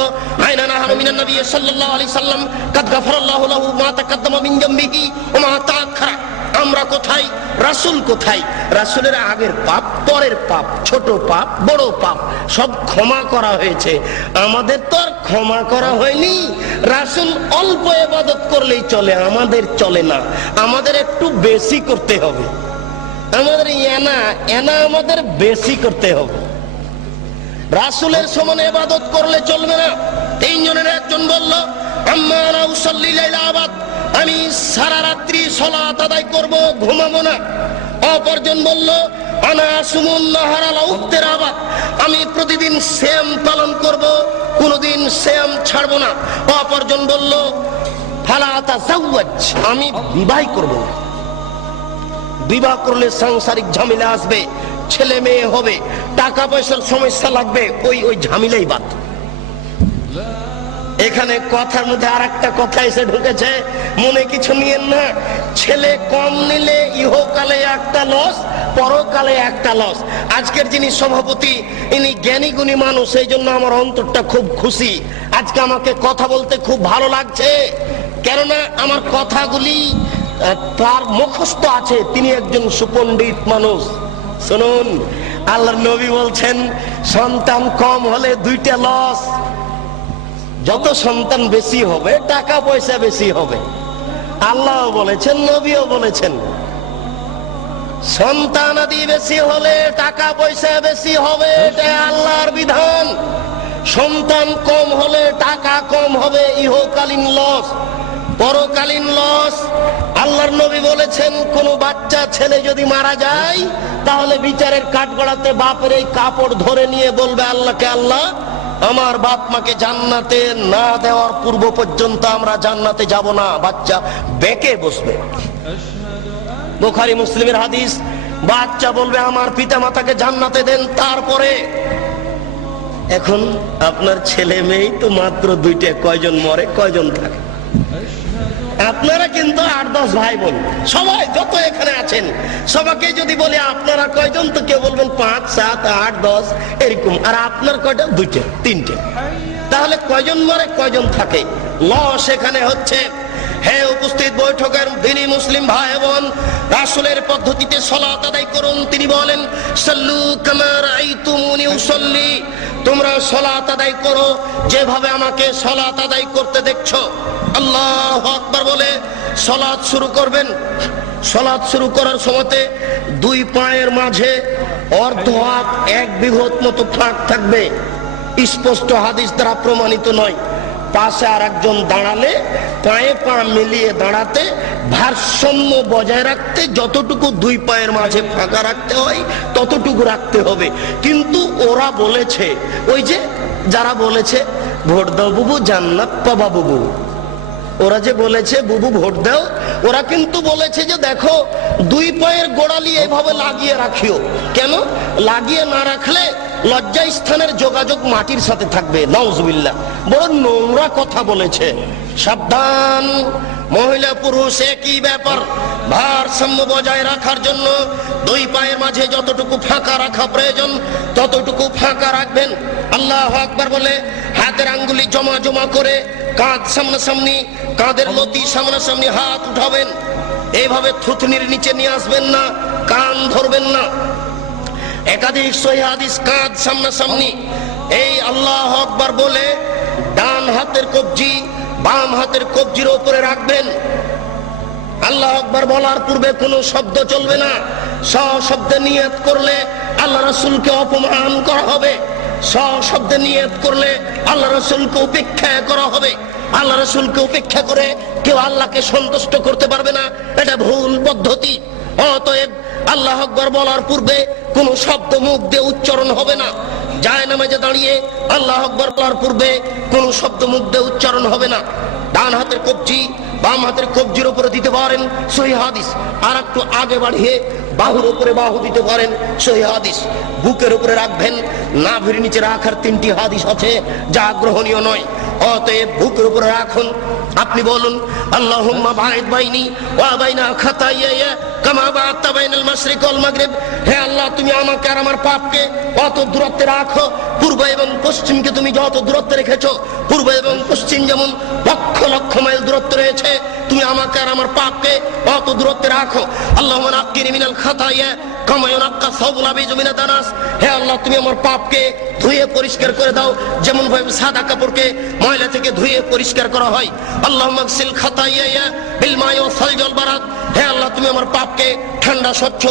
আইনা নাহনু মিনান নবী সাল্লাল্লাহু আলাইহি সাল্লাম কাদ গাফারাল্লাহু লাহু মা তাকাদ্দামা মিন যামবিহি ওয়া মা তাআখারা। আমরা কোথায়, রাসূল কোথায়? রাসূলের আগের পাপ, পরের পাপ, ছোট পাপ, বড় পাপ সব ক্ষমা করা হয়েছে, আমাদের তো আর ক্ষমা করা হয়নি। রাসূল অল্প ইবাদত করলেই চলে, আমাদের চলে না, আমাদের একটু বেশি করতে হবে, আমাদের এনা আমাদের বেশি করতে হবে। রাসূলের সমান ইবাদত করলে চলবে না। 3 জনের একজন বলল, আম্মা আনা উসাল্লি লাইলা আবাদ, আমি সারা রাত্রি সালাত আদায় করব, ঘুমাবো না। অপরজন বলল, আনা আসুমুন নাহারা লা উফতির আবাদ, আমি প্রতিদিন সিয়াম পালন করব, কোনদিন সিয়াম ছাড়বো না। অপরজন বলল, ফালা তাযাওয়াজ, আমি বিবাহ করব না, বিবাহ করলে সাংসারিক ঝামেলা আসবে, ছেলে মেয়ে হবে, টাকা পয়সার সমস্যা লাগবে, ওই ঝামেলাই বাদ। এখানে কথার মধ্যে আরেকটা কথা এসে ঢুকেছে, মনে কিছু নিয়েন না। ছেলে কম নিলে ইহকালে একটা লস, পরকালে একটা লস। আজকের যিনি সভাপতি ইনি জ্ঞানী গুণী মানুষ, এই জন্য আমার অন্তরটা খুব খুশি। আজকে আমাকে কথা বলতে খুব ভালো লাগছে, কেননা আমার কথাগুলি তার মুখস্থ আছে, তিনি একজন সুপণ্ডিত মানুষ। শুনুন, আল্লাহর নবী বলছেন সন্তান কম হলে 2টা লস, যত সন্তান বেশি হবে টাকা পয়সা বেশি হবে। আল্লাহ বলেছেন, নবীও বলেছেন, সন্তানাদি বেশি হলে টাকা পয়সা বেশি হবে, এটা আল্লাহর বিধান। সন্তান কম হলে টাকা কম হবে, ইহকালীন লস, পরকালীন লস। আল্লাহর নবী বলেছেন কোন বাচ্চা ছেলে যদি মারা যায় তাহলে বিচারের কাঠগড়াতে বাপের এই কাপড় ধরে নিয়ে বলবে আল্লাহকে, আল্লাহ আমার বাপ মাকে জান্নাতে না দেওয়ার পূর্ব পর্যন্ত আমরা জান্নাতে যাব না। বাচ্চা বেঁকে বসবে। বুখারী মুসলিমের হাদিস। বাচ্চা বলবে আমার পিতা মাতাকে জান্নাতে দেন তারপরে। এখন আপনার ছেলে মেয়ে তো মাত্র দুইটা, কয়জন মরে কয়জন থাকে? আপনারা কিন্তু 8-10 ভাই বোন, সবাই যত এখানে আছেন সবাইকে যদি বলি আপনারা কয়জন, তো কেউ বলবেন 5, 7, 8, 10 এরকম। আর আপনার কয়টা? 2টা 3টে। তাহলে কয়জন মরে কয়জন থাকে? লস এখানে হচ্ছে। হে উপস্থিত বৈঠকের দিনী মুসলিম ভাই বোন, রাসূলের পদ্ধতিতে সালাত আদায় করুন। তিনি বলেন সাল্লু কামা রাআইতুমুনি উসাল্লি, তোমরা সালাত আদায় করো যেভাবে আমাকে সালাত আদায় করতে দেখছো। আল্লাহু আকবার বলে সালাত শুরু করবেন। সালাত শুরু করার সময়তে দুই পায়ের মাঝে অর্ধ হাত 1 বিঘত মতো ফাঁক থাকবে। স্পষ্ট হাদিস দ্বারা প্রমাণিত নয়। পাশে আর একজন দাঁড়ালে পায়ে পা মিলিয়ে দাঁড়াতে, ভারসাম্য বজায় রাখতে যতটুকু দুই পায়ের মাঝে ফাঁকা রাখতে হয় ততটুকু রাখতে হবে। কিন্তু ওরা বলেছে, ওই যে যারা বলেছে ভোট দাও বুবু জান্নাত পাবা বুবু, ওরা যে বলেছে বুবু ভোট দাও, ওরা কিন্তু বলেছে যে দেখো দুই পায়ের গোড়ালি এভাবে লাগিয়ে রাখিও। কেন লাগিয়ে না রাখলে লজ্জা স্থানের যোগাযোগ মাটির সাথে থাকবে। নাউজুবিল্লাহ, বড় নোংরা কথা বলেছে। সাবধান, মহিলা পুরুষ একই ব্যাপার। ভারসাম্য বজায় রাখার জন্য দুই পায়ের মাঝে যতটুকু ফাঁকা রাখা প্রয়োজন ততটুকু ফাঁকা রাখবেন। আল্লাহু আকবার বলে হাতের আঙ্গুলি জমা জমা করে কাঁধ সামনাসামনি, কাঁধের লতি সামনাসামনি হাত উঠাবেন। এইভাবে থুতনির নিচে নিয়ে আসবেন না, কান ধরবেন না। একাধিক সহিহ হাদিস কাঁধ সামনাসামনি। এই আল্লাহু আকবার বলে ডান হাতের কবজি বাম হাতের কবজির উপরে রাখবেন। আল্লাহু আকবার বলার পূর্বে কোনো শব্দ চলবে না। সশব্দে নিয়ত করলে আল্লাহ রাসূলকে অপমান করা হবে। সশব্দে নিয়ত করলে আল্লাহ রাসূলকে উপেক্ষা করা হবে। আল্লাহ রাসূলকে উপেক্ষা করে কেউ আল্লাহকে সন্তুষ্ট করতে পারবে না, এটা ভুল পদ্ধতি। অতএব আল্লাহু আকবার বলার পূর্বে কোনো শব্দ মুখ দিয়ে উচ্চারণ হবে না। জায়নামাজে দাঁড়িয়ে আল্লাহু আকবার বলার পূর্বে কোনো শব্দ মুখ দিয়ে উচ্চারণ হবে না। ডান হাতের কবজি বাম হাতের কবজির উপরে দিতে পারেন, সহিহ হাদিস। আর একটু আগে বাড়িয়ে বাহুর উপরে বাহু দিতে পারেন, সহিহ হাদিস। বুকের উপরে রাখবেন, নাভির নিচে রাখার 3টি হাদিস আছে যা গ্রহণীয় নয়। অতএব বুকের উপরে রাখুন। আপনি বলুন আল্লাহুম্মা বাঈদ বাইনি ওয়া বাইনা খাতায়ায়া কামা বা'আদতা বাইনাল মাশরিক ওয়াল মাগরিব। হে আল্লাহ, তুমি আমাকে আর আমার পাপকে অত দূরত্বে রাখো, পূর্ব এবং পশ্চিমকে তুমি যত দূরত্বে রেখেছো, পূর্ব এবং পশ্চিম যেমন লক্ষ লক্ষ মাইল দূরত্ব রয়েছে, তুমি আমাকে আর আমার পাপকে অত দূরত্বে রাখো। আল্লাহুম্মা নাক্কিনি মিনাল খাতায়া কামা ইউনাক্কা সাওবুল আবিজ মিনাদ দানাস। হে আল্লাহ, তুমি আমার পাপকে ধুয়ে পরিষ্কার করে দাও যেমন ভাবে সাদা কাপড়কে ময়লা থেকে ধুয়ে পরিষ্কার করা হয়। আল্লাহুম্মা গসিল খাতায়া বিল মাই ওয়াস সালজি ওয়াল বারাদ। হে আল্লাহ, তুমি আমার পাপকে ঠান্ডা স্বচ্ছ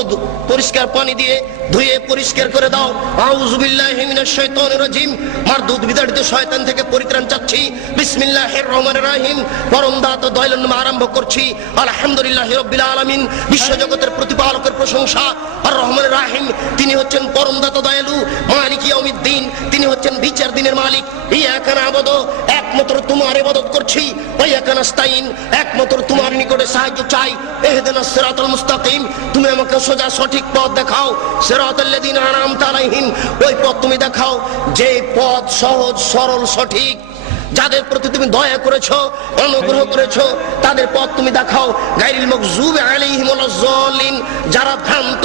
পরিষ্কার পানি দিয়ে ধুয়ে পরিষ্কার করে দাও। আউযু বিল্লাহি মিনাশ শাইতানির রাজিম। মারদুদ বিতাড়িত শয়তান থেকে পরিত্রাণ চাচ্ছি। বিসমিল্লাহির রহমানির রহিম। পরম দাতা দয়ালুর নামে আরম্ভ করছি। আলহামদুলিল্লাহি রাব্বিল আলামিন। বিশ্বজগতের প্রতিপালকের প্রশংসা। আর রহমানির রহিম, তিনি হচ্ছেন পরম দাতা দয়ালু। মালিক ইয়াউমিদ্দিন, তিনি হচ্ছেন বিচার দিনের মালিক। ইয়াকা না'বুদু, একমাত্র তোমার ইবাদত করছি। ওয়া ইয়াকা নাস্তাইন, একমাত্র তোমার নিকটে সাহায্য চাই। ইহদিনাস সিরাতাল মুস্তাকিম, তুমি আমাকে সোজা সঠিক পথ দেখাও। সিরাতাল্লাযিনা আন'আমতা আলাইহিম, ওই পথ তুমি দেখাও যে পথ সহজ সরল সঠিক। যাদের প্রতি তুমি দয়া করেছো, অনুগ্রহ করেছো, তাদের পথ তুমি দেখাও। গায়রিল মাগযুবি আলাইহিম ওয়ালাজ যালিন, যারা ভ্রান্ত,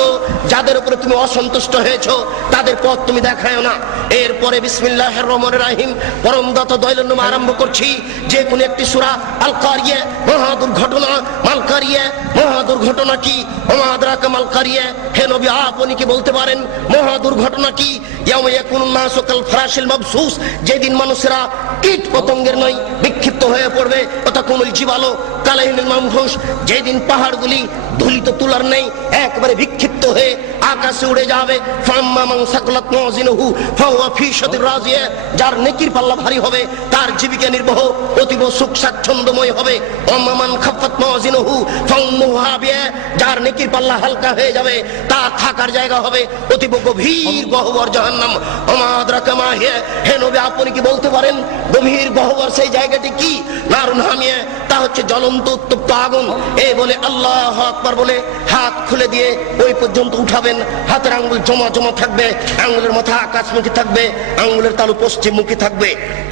যাদের উপরে তুমি অসন্তুষ্ট হয়েছো, তাদের পথ তুমি দেখায়ো না। এরপরে বিসমিল্লাহির রহমানির রহিম, পরম দাতা দয়ালুর নামে আরম্ভ করছি। যে কোন একটি সূরা। আল কারিয়া, মহা দুর্ঘটনা। মাল কারিয়া, মহা দুর্ঘটনা কি? ওমা আদরাকা মাল কারিয়া। হে নবী, আপনি কি বলতে পারেন মহা দুর্ঘটনা কি? ইয়াউমা ইয়াকুনুন নাসু কাল ফারাশিল মাবসুস, যেদিন মানুষেরা কীট পতঙ্গের নয় বিক্ষিপ্ত হয়ে পড়বে। ওয়া তাকুনুল জিবালু কালাইহিল মামহুস, যেদিন পাহাড়গুলি ধুলি তো তুলার নেই, একবারে বিক্ষিপ্ত হয়ে আকাশে উড়ে যাবে। ফাম্মা মান সাকলাত মাওয়াজিনুহু ফাহুয়া ফি শাদির রাজিয়া, যার নেকির পাল্লা ভারী হবে তার জীবিকা নির্বাহ অতীব সুখ স্বাচ্ছন্দ্যময় হবে। ওয়াম্মা মান খাফফাত মাওয়াজিনুহু ফাউম্মুহু হাবিয়া, যার নেকির পাল্লা হালকা হয়ে যাবে তার থাকার জায়গা হবে অতীব গভীর গহ্বর জাহান্নাম। ওমা আদরাকা মা হিয়া, হে নবী আপনি কি বলতে পারেন গভীর গহ্বর সেই জায়গাটি কি? নারুন হামিয়া, তা হচ্ছে জ্বলন্ত উত্তপ্ত আগুন। এই বলে আল্লাহু আকবার বলে হাত খুলে দিয়ে ওই পর্যন্ত উঠাবেন। হাতের আঙ্গুল জমা জমা থাকবে, আঙ্গুলের মাথা আকাশমুখী থাকবে, আঙ্গুলের তালু পশ্চিমমুখী থাকবে।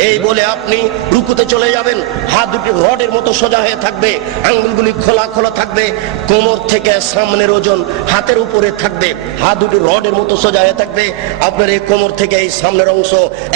এই বলে আপনি রুকুতে চলে যাবেন। হাত দুটি রডের মতো সোজা হয়ে থাকবে, আঙ্গুলগুলি খোলা খোলা থাকবে, কোমর থেকে সামনের ওজন হাতের উপরে থাকবে। হাত দুটি রডের মতো সোজা হয়ে থাকবে, আপনার এই কোমর থেকে এই সামনের অংশ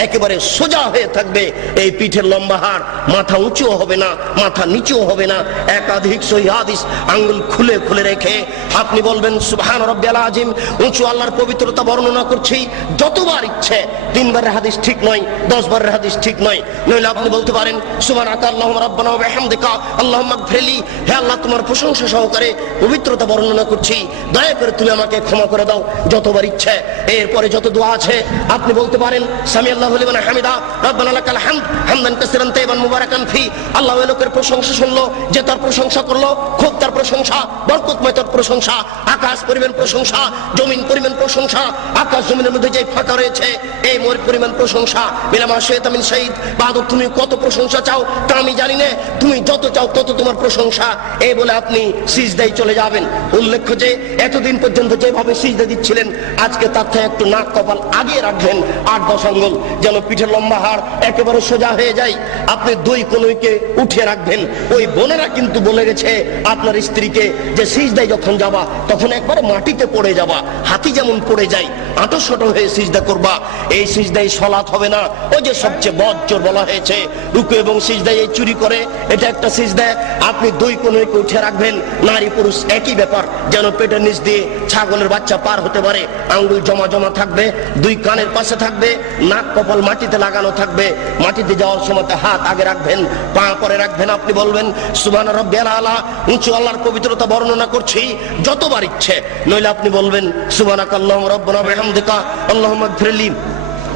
একেবারে সোজা হয়ে থাকবে। এই পিঠের লম্বা হাড়, মাথা উঁচুও হবে না, মাথা নিচুও হবে না। একাধিক সহিহ হাদিস আঙ্গুল খুলে খুলে রেখে আপনি বলবেন সুবহান রাব্বিয়াল আযীম। উঁচু আল্লাহর পবিত্রতা বর্ণনা করছি যতবার ইচ্ছে, 3 বারের হাদিস ঠিক নয়, 10 বারের হাদিস ঠিক নয়। নইলে আপনি বলতে পারেন সুবহানাকা আল্লাহুম্মা রাব্বানা ওয়া বিহামদিকা আল্লাহুম্মা ইগফিরলি, হে আল্লাহ তোমার প্রশংসা সহকারে পবিত্রতা বর্ণনা করছি, দয়া করে তুমি আমাকে ক্ষমা করে দাও, যতবার ইচ্ছে। এরপরে যত দোয়া আছে আপনি বলতে পারেন সামি আল্লাহু লিমান হামিদা রাব্বানা লাকাল হামদ হামদান কাসীরান তাইয়িবান মুবারাকান ফি। আল্লাহ ওই লোকের প্রশংসা শুনলো যে তার প্রশংসা করলো, খুব তার প্রশংসা, বরকতময় তার প্রশংসা। আকাশ পরিমাণ প্রশংসা, জমিন পরিমাণ প্রশংসা, আকাশ জমিনের মধ্যে যে ফাঁকা রয়েছে এই মোর পরিমাণ প্রশংসা। বিলামা শাইতা মিন শাহিদ, বাদর তুমি কত প্রশংসা চাও তা আমি জানি না, তুমি যত চাও তত তোমার প্রশংসা। এই বলে আপনি সিজদায় চলে যাবেন। উল্লেখ্য যে এতদিন পর্যন্ত যেভাবে সিজদা দিচ্ছিলেন, আজকে তার থেকে একটু নাক কপাল আগে রাখবেন, 8-10 আঙ্গুল, যেন পিঠের লম্বা হাড় একেবারে সোজা হয়ে যায়। আপনি 2 কনুইকে উঠিয়ে রাখবেন। ওই বোনেরা কিন্তু বলে গেছে আপনার স্ত্রীকে যে সিজদায় যখন যাবা তখন একবারে মাটিতে পড়ে যাবা, হাতি যেমন পড়ে যায় আঁটো হয়ে সিজদা করবা। এই সিজদায় সালাত হবে না। ওই যে সবচেয়ে বজ্জর বলা হয়েছে রুকু এবং সিজদায় এই চুরি করে, এটা একটা সিজদা। আপনি 2 কনুইকে উঠে রাখবেন, নারী পুরুষ একই ব্যাপার, যেন পেটের নিচ দিয়ে ছাগলের বাচ্চা পার হতে পারে। আঙ্গুল জমা জমা থাকবে, 2 কানের পাশে থাকবে, নাক কপাল মাটিতে লাগানো থাকবে। মাটিতে যাওয়ার সময় হাত আগে রাখবেন, পা পরে রাখবেন। আপনি বলবেন সুবহান রাব্বিয়াল আলা, উঁচু আল্লাহর পবিত্রতা বর্ণনা করছি যতবার ইচ্ছে। নইলে আপনি বলবেন সুবহানাকা আল্লাহুম্মা রাব্বানা ওয়া বিহামদিকা আল্লাহুম্মা ইগফিরলি।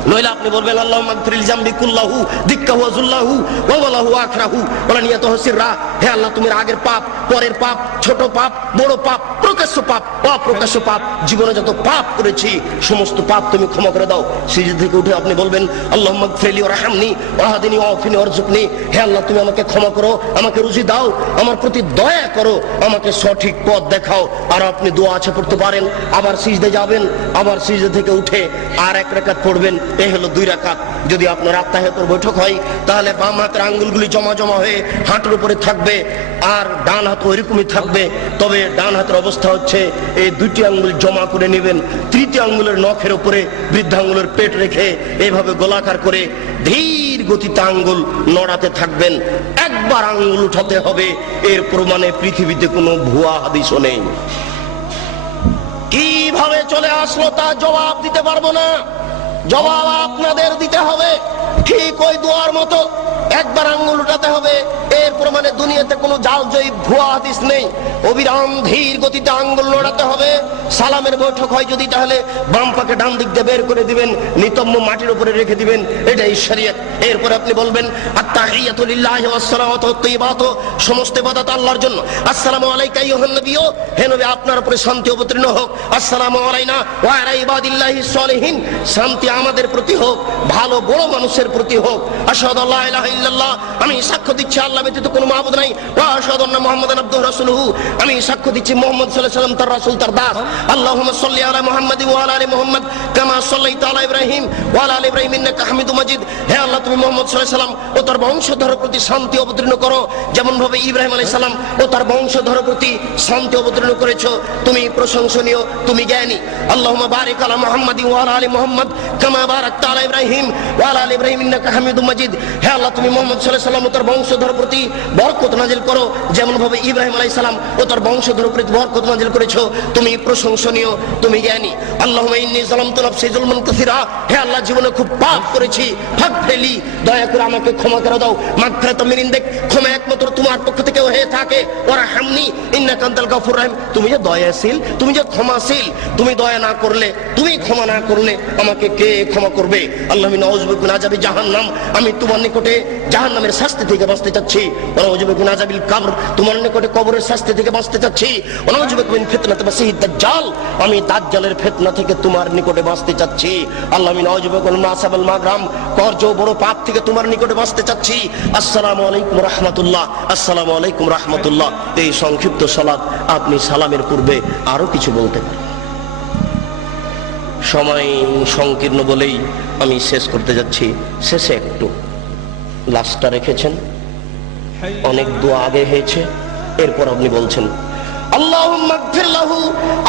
নইলে আপনি বলবেন আল্লাহুম্মা ইগফিরলি জামবি কুল্লাহু দিক্কাহু ওয়া যুল্লাহু ওয়া ওয়ালাহু আখরাহু ওয়া নিয়াতুহু সিররা। হে আল্লাহ তুমি আগের পাপ, পরের পাপ, ছোট পাপ, বড় পাপ, প্রকাশ্য পাপ, অপ্রকাশ্য পাপ, জীবনে যত পাপ করেছি সমস্ত পাপ তুমি ক্ষমা করে দাও। সিজদা থেকে উঠে আপনি বলবেন আল্লাহুম্মা ইগফিরলি ওয়ারহামনি ওয়াহদিনি ওয়াফিনি ওয়ারযুকনি। হে আল্লাহ তুমি আমাকে ক্ষমা করো, আমাকে রুজি দাও, আমার প্রতি দয়া করো, আমাকে সঠিক পথ দেখাও। আর আপনি দোয়া আছে পড়তে পারেন, আবার সিজদা যাবেন, আবার সিজদা থেকে উঠে আর 1 রাকাত পড়বেন। এই হলো 2 রাকাত। যদি আপনার আত্মাহিয়াতুর বৈঠক হয় তাহলে বাম হাতের আঙ্গুলগুলি জমা জমা হয়ে হাঁটুর উপরে থাকবে, আর ডান হাত ওইরকমই থাকবে। তবে ডান হাতের অবস্থা হচ্ছে এই 2টি আঙ্গুল জমা করে নেবেন, 3টি আঙ্গুলের নখের উপরে বৃদ্ধাঙ্গুলের পেট রেখে এইভাবে গোলাকার করে ধীর গতিতে আঙ্গুল নড়াতে থাকবেন। একবার আঙ্গুল উঠাতে হবে, এর প্রমাণে পৃথিবীতে কোনো ভুয়া হাদিসও নেই। কিভাবে চলে আসলো তা জবাব দিতে পারবো না, জবাব আপনাদের দিতে হবে। ঠিক ওই দোয়ার মতো একবার আঙ্গুল উঠাতে হবে, এর প্রমাণে দুনিয়াতে কোনো জালজয়ী ভুয়া হাদিস নেই। অবিরাম ধীর গতিতে আঙ্গুল নড়াতে হবে। সালামের বৈঠক হয় যদি, তাহলে বাম পাকে ডান দিক দিয়ে বের করে দিবেন, নিতম্ব মাটির উপরে রেখে দিবেন, এটাই শরীয়ত। এরপরে আপনি বলবেন আত্তাহিয়াতু লিল্লাহি ওয়াস সালাওয়াতু ওয়াত তাইয়্যিবাতু, সমস্ত ইবাদত আল্লাহর জন্য। আসসালামু আলাইকা আইয়ুহান নবিয়্যু, হে নবী আপনার উপরে শান্তি অবতীর্ণ হোক। আসসালামু আলাইনা ওয়া আলা ইবাদিল্লাহিস সলিহিন, শান্তি আমাদের প্রতি হোক, ভালো বড় মানুষের প্রতি হোক। আশহাদু আল্লা ইলাহা ইল্লাল্লাহ, আমি সাক্ষ্য দিচ্ছি আল্লাহ ব্যতীত কোনো মাবুদ নাই। ওয়া আশহাদু আন্না মুহাম্মাদান আবদুহু রাসূলুহু, আমি সাক্ষ্য দিচ্ছি মুহাম্মদ সাল্লাল্লাহু আলাইহি ওয়াসাল্লাম তার রাসূল, তার দাস। আল্লাহুম্মা সাল্লি আলা মুহাম্মাদি ওয়া আলা আলি মুহাম্মাদ কামা সাল্লাইতা আলা ইব্রাহিম ওয়া আলা আলি ইব্রাহিম ইন্নাকা হামিদুম মাজিদ। হে আল্লাহ তুমি মুহাম্মদ সাল্লাল্লাহু আলাইহি ওয়াসাল্লাম ও তার বংশধরের প্রতি শান্তি অবতীর্ণ করো, যেমন ভাবে ইব্রাহিম আলাইহিস সালাম ও তার বংশধরের প্রতি শান্তি অবতীর্ণ করেছো। তুমি প্রশংসনীয়, তুমি জ্ঞানী। আল্লাহুম্মা বারিক আলা মুহাম্মাদি ওয়া আলা আলি মুহাম্মাদ কামা বারাকতা আলা ইব্রাহিম ওয়া আলা আলি ইব্রাহিম ইন্নাকা হামিদুম মাজিদ। হে আল্লাহ, তুমি মুহাম্মদ সাল্লাল্লাহু আলাইহি ওয়াসাল্লাম ও তার বংশধর প্রতি বরকত নাজিল করো, যেমন ভাবে ইব্রাহিম আলাইহিস সালাম ও তার বংশধর প্রতি বরকত নাজিল করেছো। তুমি প্রশংসনীয়, তুমি জ্ঞানী। আল্লাহুম্মা ইন্নী যালামতু নাফসি যুলমান কাসীরা। হে আল্লাহ, জীবনে খুব পাপ করেছি, পাপ ফেলি, দয়া করে আমাকে ক্ষমা করে দাও। মাগফিরাতাম মিন ইনদিক, ক্ষমা একমাত্র তোমার পক্ষ থেকে হয়ে থাকে। ওয়ারহামনি ইন্নাকা আনতাল গাফুর রহিম, তুমি যে দয়াশীল, তুমি যে ক্ষমাশীল, তুমি দয়া না করলে, তুমি ক্ষমা না করলে আমাকে কে ক্ষমা করবে? আল্লাহ নাউযুবিকা মিন আযাবি জাহান্নাম, আমি তোমার নিকটে জাহান্নামের শাস্তি থেকে বাঁচতে চাচ্ছি। ওয়া নাউযুবিকা মিন আযাবিল কবর, তোমার নিকটে কবরের শাস্তি থেকে বাঁচতে চাচ্ছি। ওয়া নাউযুবিকা মিন ফিতনাতি মাসিহিদ দাজ্জাল, আমি দাজ্জালের ফিতনা থেকে তোমার নিকটে বাঁচতে চাচ্ছি। আল্লাহ নাউযুবিকা মিন আসাবাল মাগরাম, কর্জ বড় পাপ থেকে তোমার নিকটে বাঁচতে চাচ্ছি। আসসালামু আলাইকুম রাহমাতুল্লাহ, আসসালামু আলাইকুম রাহমাতুল্লাহ। এই সংক্ষিপ্ত সালাত আপনি সালামের পূর্বে আরো কিছু বলতে পারেন। সময় সংকীর্ণ বলেই আমি শেষ করতে যাচ্ছি। শেষে একটু লাস্টটা রেখেছেন, অনেক দোয়া আগে হয়েছে, এরপর আপনি বলছেন আল্লাহুম্মা গফির লাহু,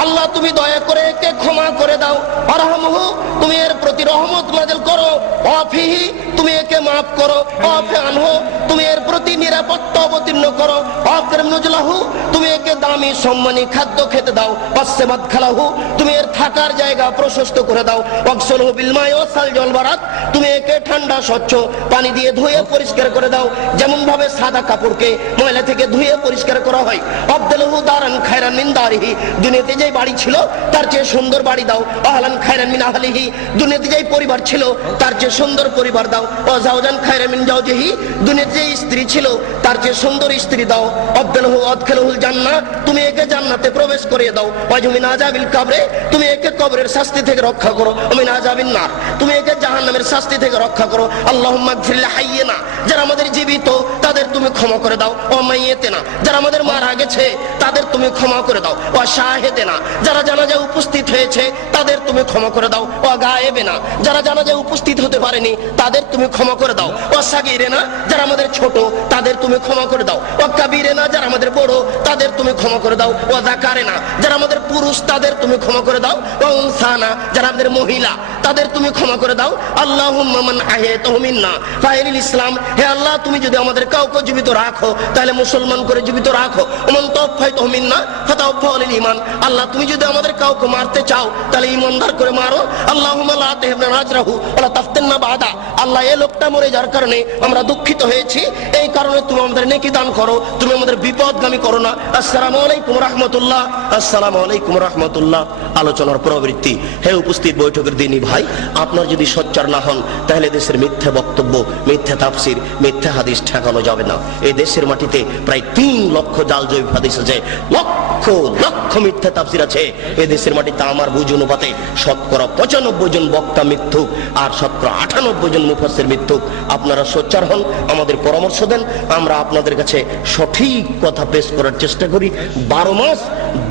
আল্লাহ তুমি দয়া করে একে ক্ষমা করে দাও। আরহামহু, তুমি এর প্রতি রহমত নাযিল করো। ওয়াফিহি, তুমি একে মাফ করো। ওয়াফি আনহু, তুমি এর প্রতি নিরাপত্তা অবতীর্ণ করো। ওয়াকরিম নুজলাহু, তুমি একে দামি সম্মানী খাদ্য খেতে দাও। ওয়াসসামাদ খালাহু, তুমি এর থাকার জায়গা প্রশস্ত করে দাও। ওয়াগসলহু বিল মাই ওয়া সালজি ওয়াল বারাদ, তুমি একে ঠান্ডা স্বচ্ছ পানি দিয়ে ধুয়ে পরিষ্কার করে দাও, যেমন ভাবে সাদা কাপড়কে ময়লা থেকে ধুয়ে পরিষ্কার করা হয়। আবদালহু দারান খায়রান মিন দারিহি, দুনিয়াতে যে বাড়ি ছিল তার চেয়ে সুন্দর বাড়ি দাও। আহলান খায়রান মিন আহলিহি, দুনিয়াতে যে পরিবার ছিল তার চেয়ে সুন্দর পরিবার দাও। ওয়া জাওজান খায়রান মিন জাওজিহি, দুনিয়াতে যে স্ত্রী ছিল তার চেয়ে সুন্দর স্ত্রী দাও। আবদালহু আদখিলহুল জান্নাহ, তুমি একে জান্নাতে প্রবেশ করিয়ে দাও। ওয়াজু মিন আযাবিল কবরে, তুমি একে কবরের শাস্তি থেকে রক্ষা করো। ওয়া মিন আযাবিন নার, তুমি একে জাহান্নামের শাস্তি থেকে রক্ষা করো। আল্লাহুম্মা গফির লিহাইয়িনা, যারা আমাদের জীবিত তাদের তুমি ক্ষমা করে দাও। ওয়া মাইয়িতিনা, যারা আমাদের মারা গেছে তাদের তুমি ক্ষমা করে দাও। ওয়া শাহিদিনা, যারা জানাজায় উপস্থিত হয়েছে তাদের তুমি ক্ষমা করে দাও। ওয়া গায়েবিনা, যারা জানাজায় উপস্থিত হতে পারেনি তাদের তুমি ক্ষমা করে দাও। ওয়া সাগীরিনা, যারা আমাদের ছোট তাদের তুমি ক্ষমা করে দাও। ওয়া কাবীরিনা, যারা আমাদের বড় তাদের তুমি ক্ষমা করে দাও। ওয়া যাকারিনা, যারা আমাদের পুরুষ তাদের তুমি ক্ষমা করে দাও। ওয়া উনসানা, যারা আমাদের মহিলা তাদের তুমি ক্ষমা করে দাও। আল্লাহুম্মা মান আহয়াতাহু মিন্না ফাইলিল ইসলাম, হে আল্লাহ তুমি যদি আমাদের কাউকে জীবিত রাখো তাহলে মুসলমান করে জীবিত রাখো। ওমান তাওফাইতাহু মিন্না ফাতাওফাহু লিল ঈমান, আল্লাহ তুমি যদি আমাদের কাউকে মারতে চাও তাহলে ঈমানদার করে মারো। আল্লাহুম্মা লা তাহরিমনা আজরাহু ওয়া লা তাফতিননা বাদা, আল্লাহ এই লোকটা মরে যাওয়ার কারণে আমরা দুঃখিত হয়েছি, এই কারণে তুমি আমাদের নেকি দান করো, তুমি আমাদের বিপদগামী করো না। আসসালামু আলাইকুম রাহমাতুল্লাহ, আসসালামু আলাইকুম রাহমাতুল্লাহ। আলোচনার প্রবৃত্তি। হে উপস্থিত বৈঠকের দিনই ভাই, আপনার যদি সোচ্চার না হন তাহলে দেশের মিথ্যা বক্তব্য, মিথ্যা তাফসির, মিথ্যা হাদিস ঠেকানো যাবে না। এই দেশের মাটিতে প্রায় 3 লক্ষ জাল জৈব হাদিস আছে, লক্ষ লক্ষ মিথ্যা তাফসির আছে। এই দেশের মাটিতে আমার বুঝ অনুপাতে শতকরা 95 জন বক্তা মিথ্যুক আর শতকরা 98 জন মুফাসসির মিথ্যুক। আপনারা সোচ্চার হন, আমাদের পরামর্শ দেন, আমরা আপনাদের কাছে সঠিক কথা পেশ করার চেষ্টা করি। 12 মাস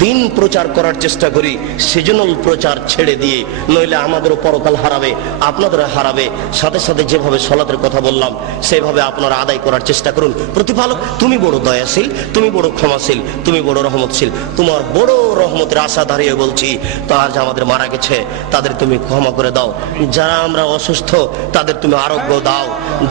দিন প্রচার করার চেষ্টা করি, সিজনাল প্রচার ছেড়ে দিয়ে, নইলে আমাদেরও পরকাল হারাবে, আপনাদের হারাবে। সাথে সাথে যেভাবে সালাতের কথা বললাম সেভাবে আপনারা আদায় করার চেষ্টা করুন। প্রতিপালক তুমি বড় দয়াশীল, তুমি বড় ক্ষমাশীল, তুমি বড় রহমতশীল, তোমার বড় রহমতের আশা দাঁড়িয়ে বলছি, তার যে আমাদের মারা গেছে তাদের তুমি ক্ষমা করে দাও। যারা আমরা অসুস্থ তাদের তুমি আরোগ্য দাও।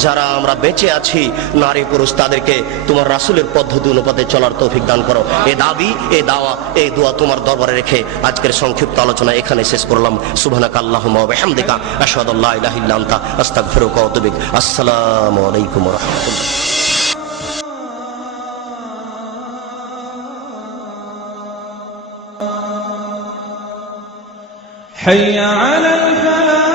যারা আমরা বেঁচে আছি নারী পুরুষ তাদেরকে তোমার রাসূলের পদ্ধতি অনুপাতে চলার তৌফিক দান করো। এই দাবি, এই দাওয়া, এই দোয়া তোমার দরবারে রেখে আজকের সংক্ষিপ্ত আলোচনা এখানে শেষ করলাম। সুবহানাকা আল্লাহুম্মা ওয়া বিহামদিকা আশহাদু আল্লা ইলাহা ইল্লা আনতা আস্তাগফিরুকা ওয়া আতুবু ইলাইক। আসসালামু আলাইকুম ওয়া রাহমাতুল্লাহ। حي على الفلاح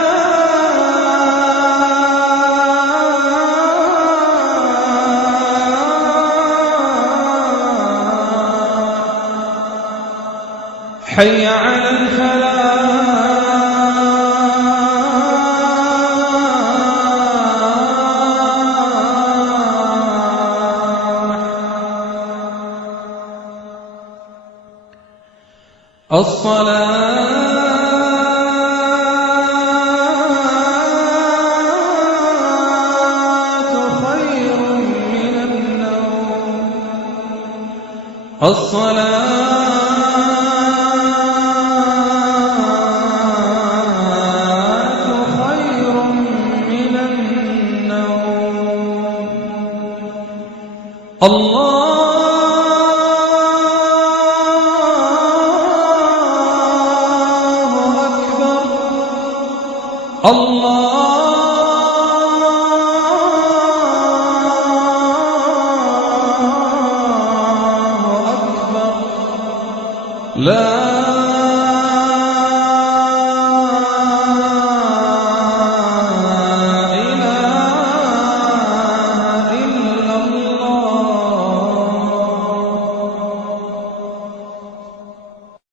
حي على الفلاح الصلاة الصلاة خير الله أكبر الله أكبر لا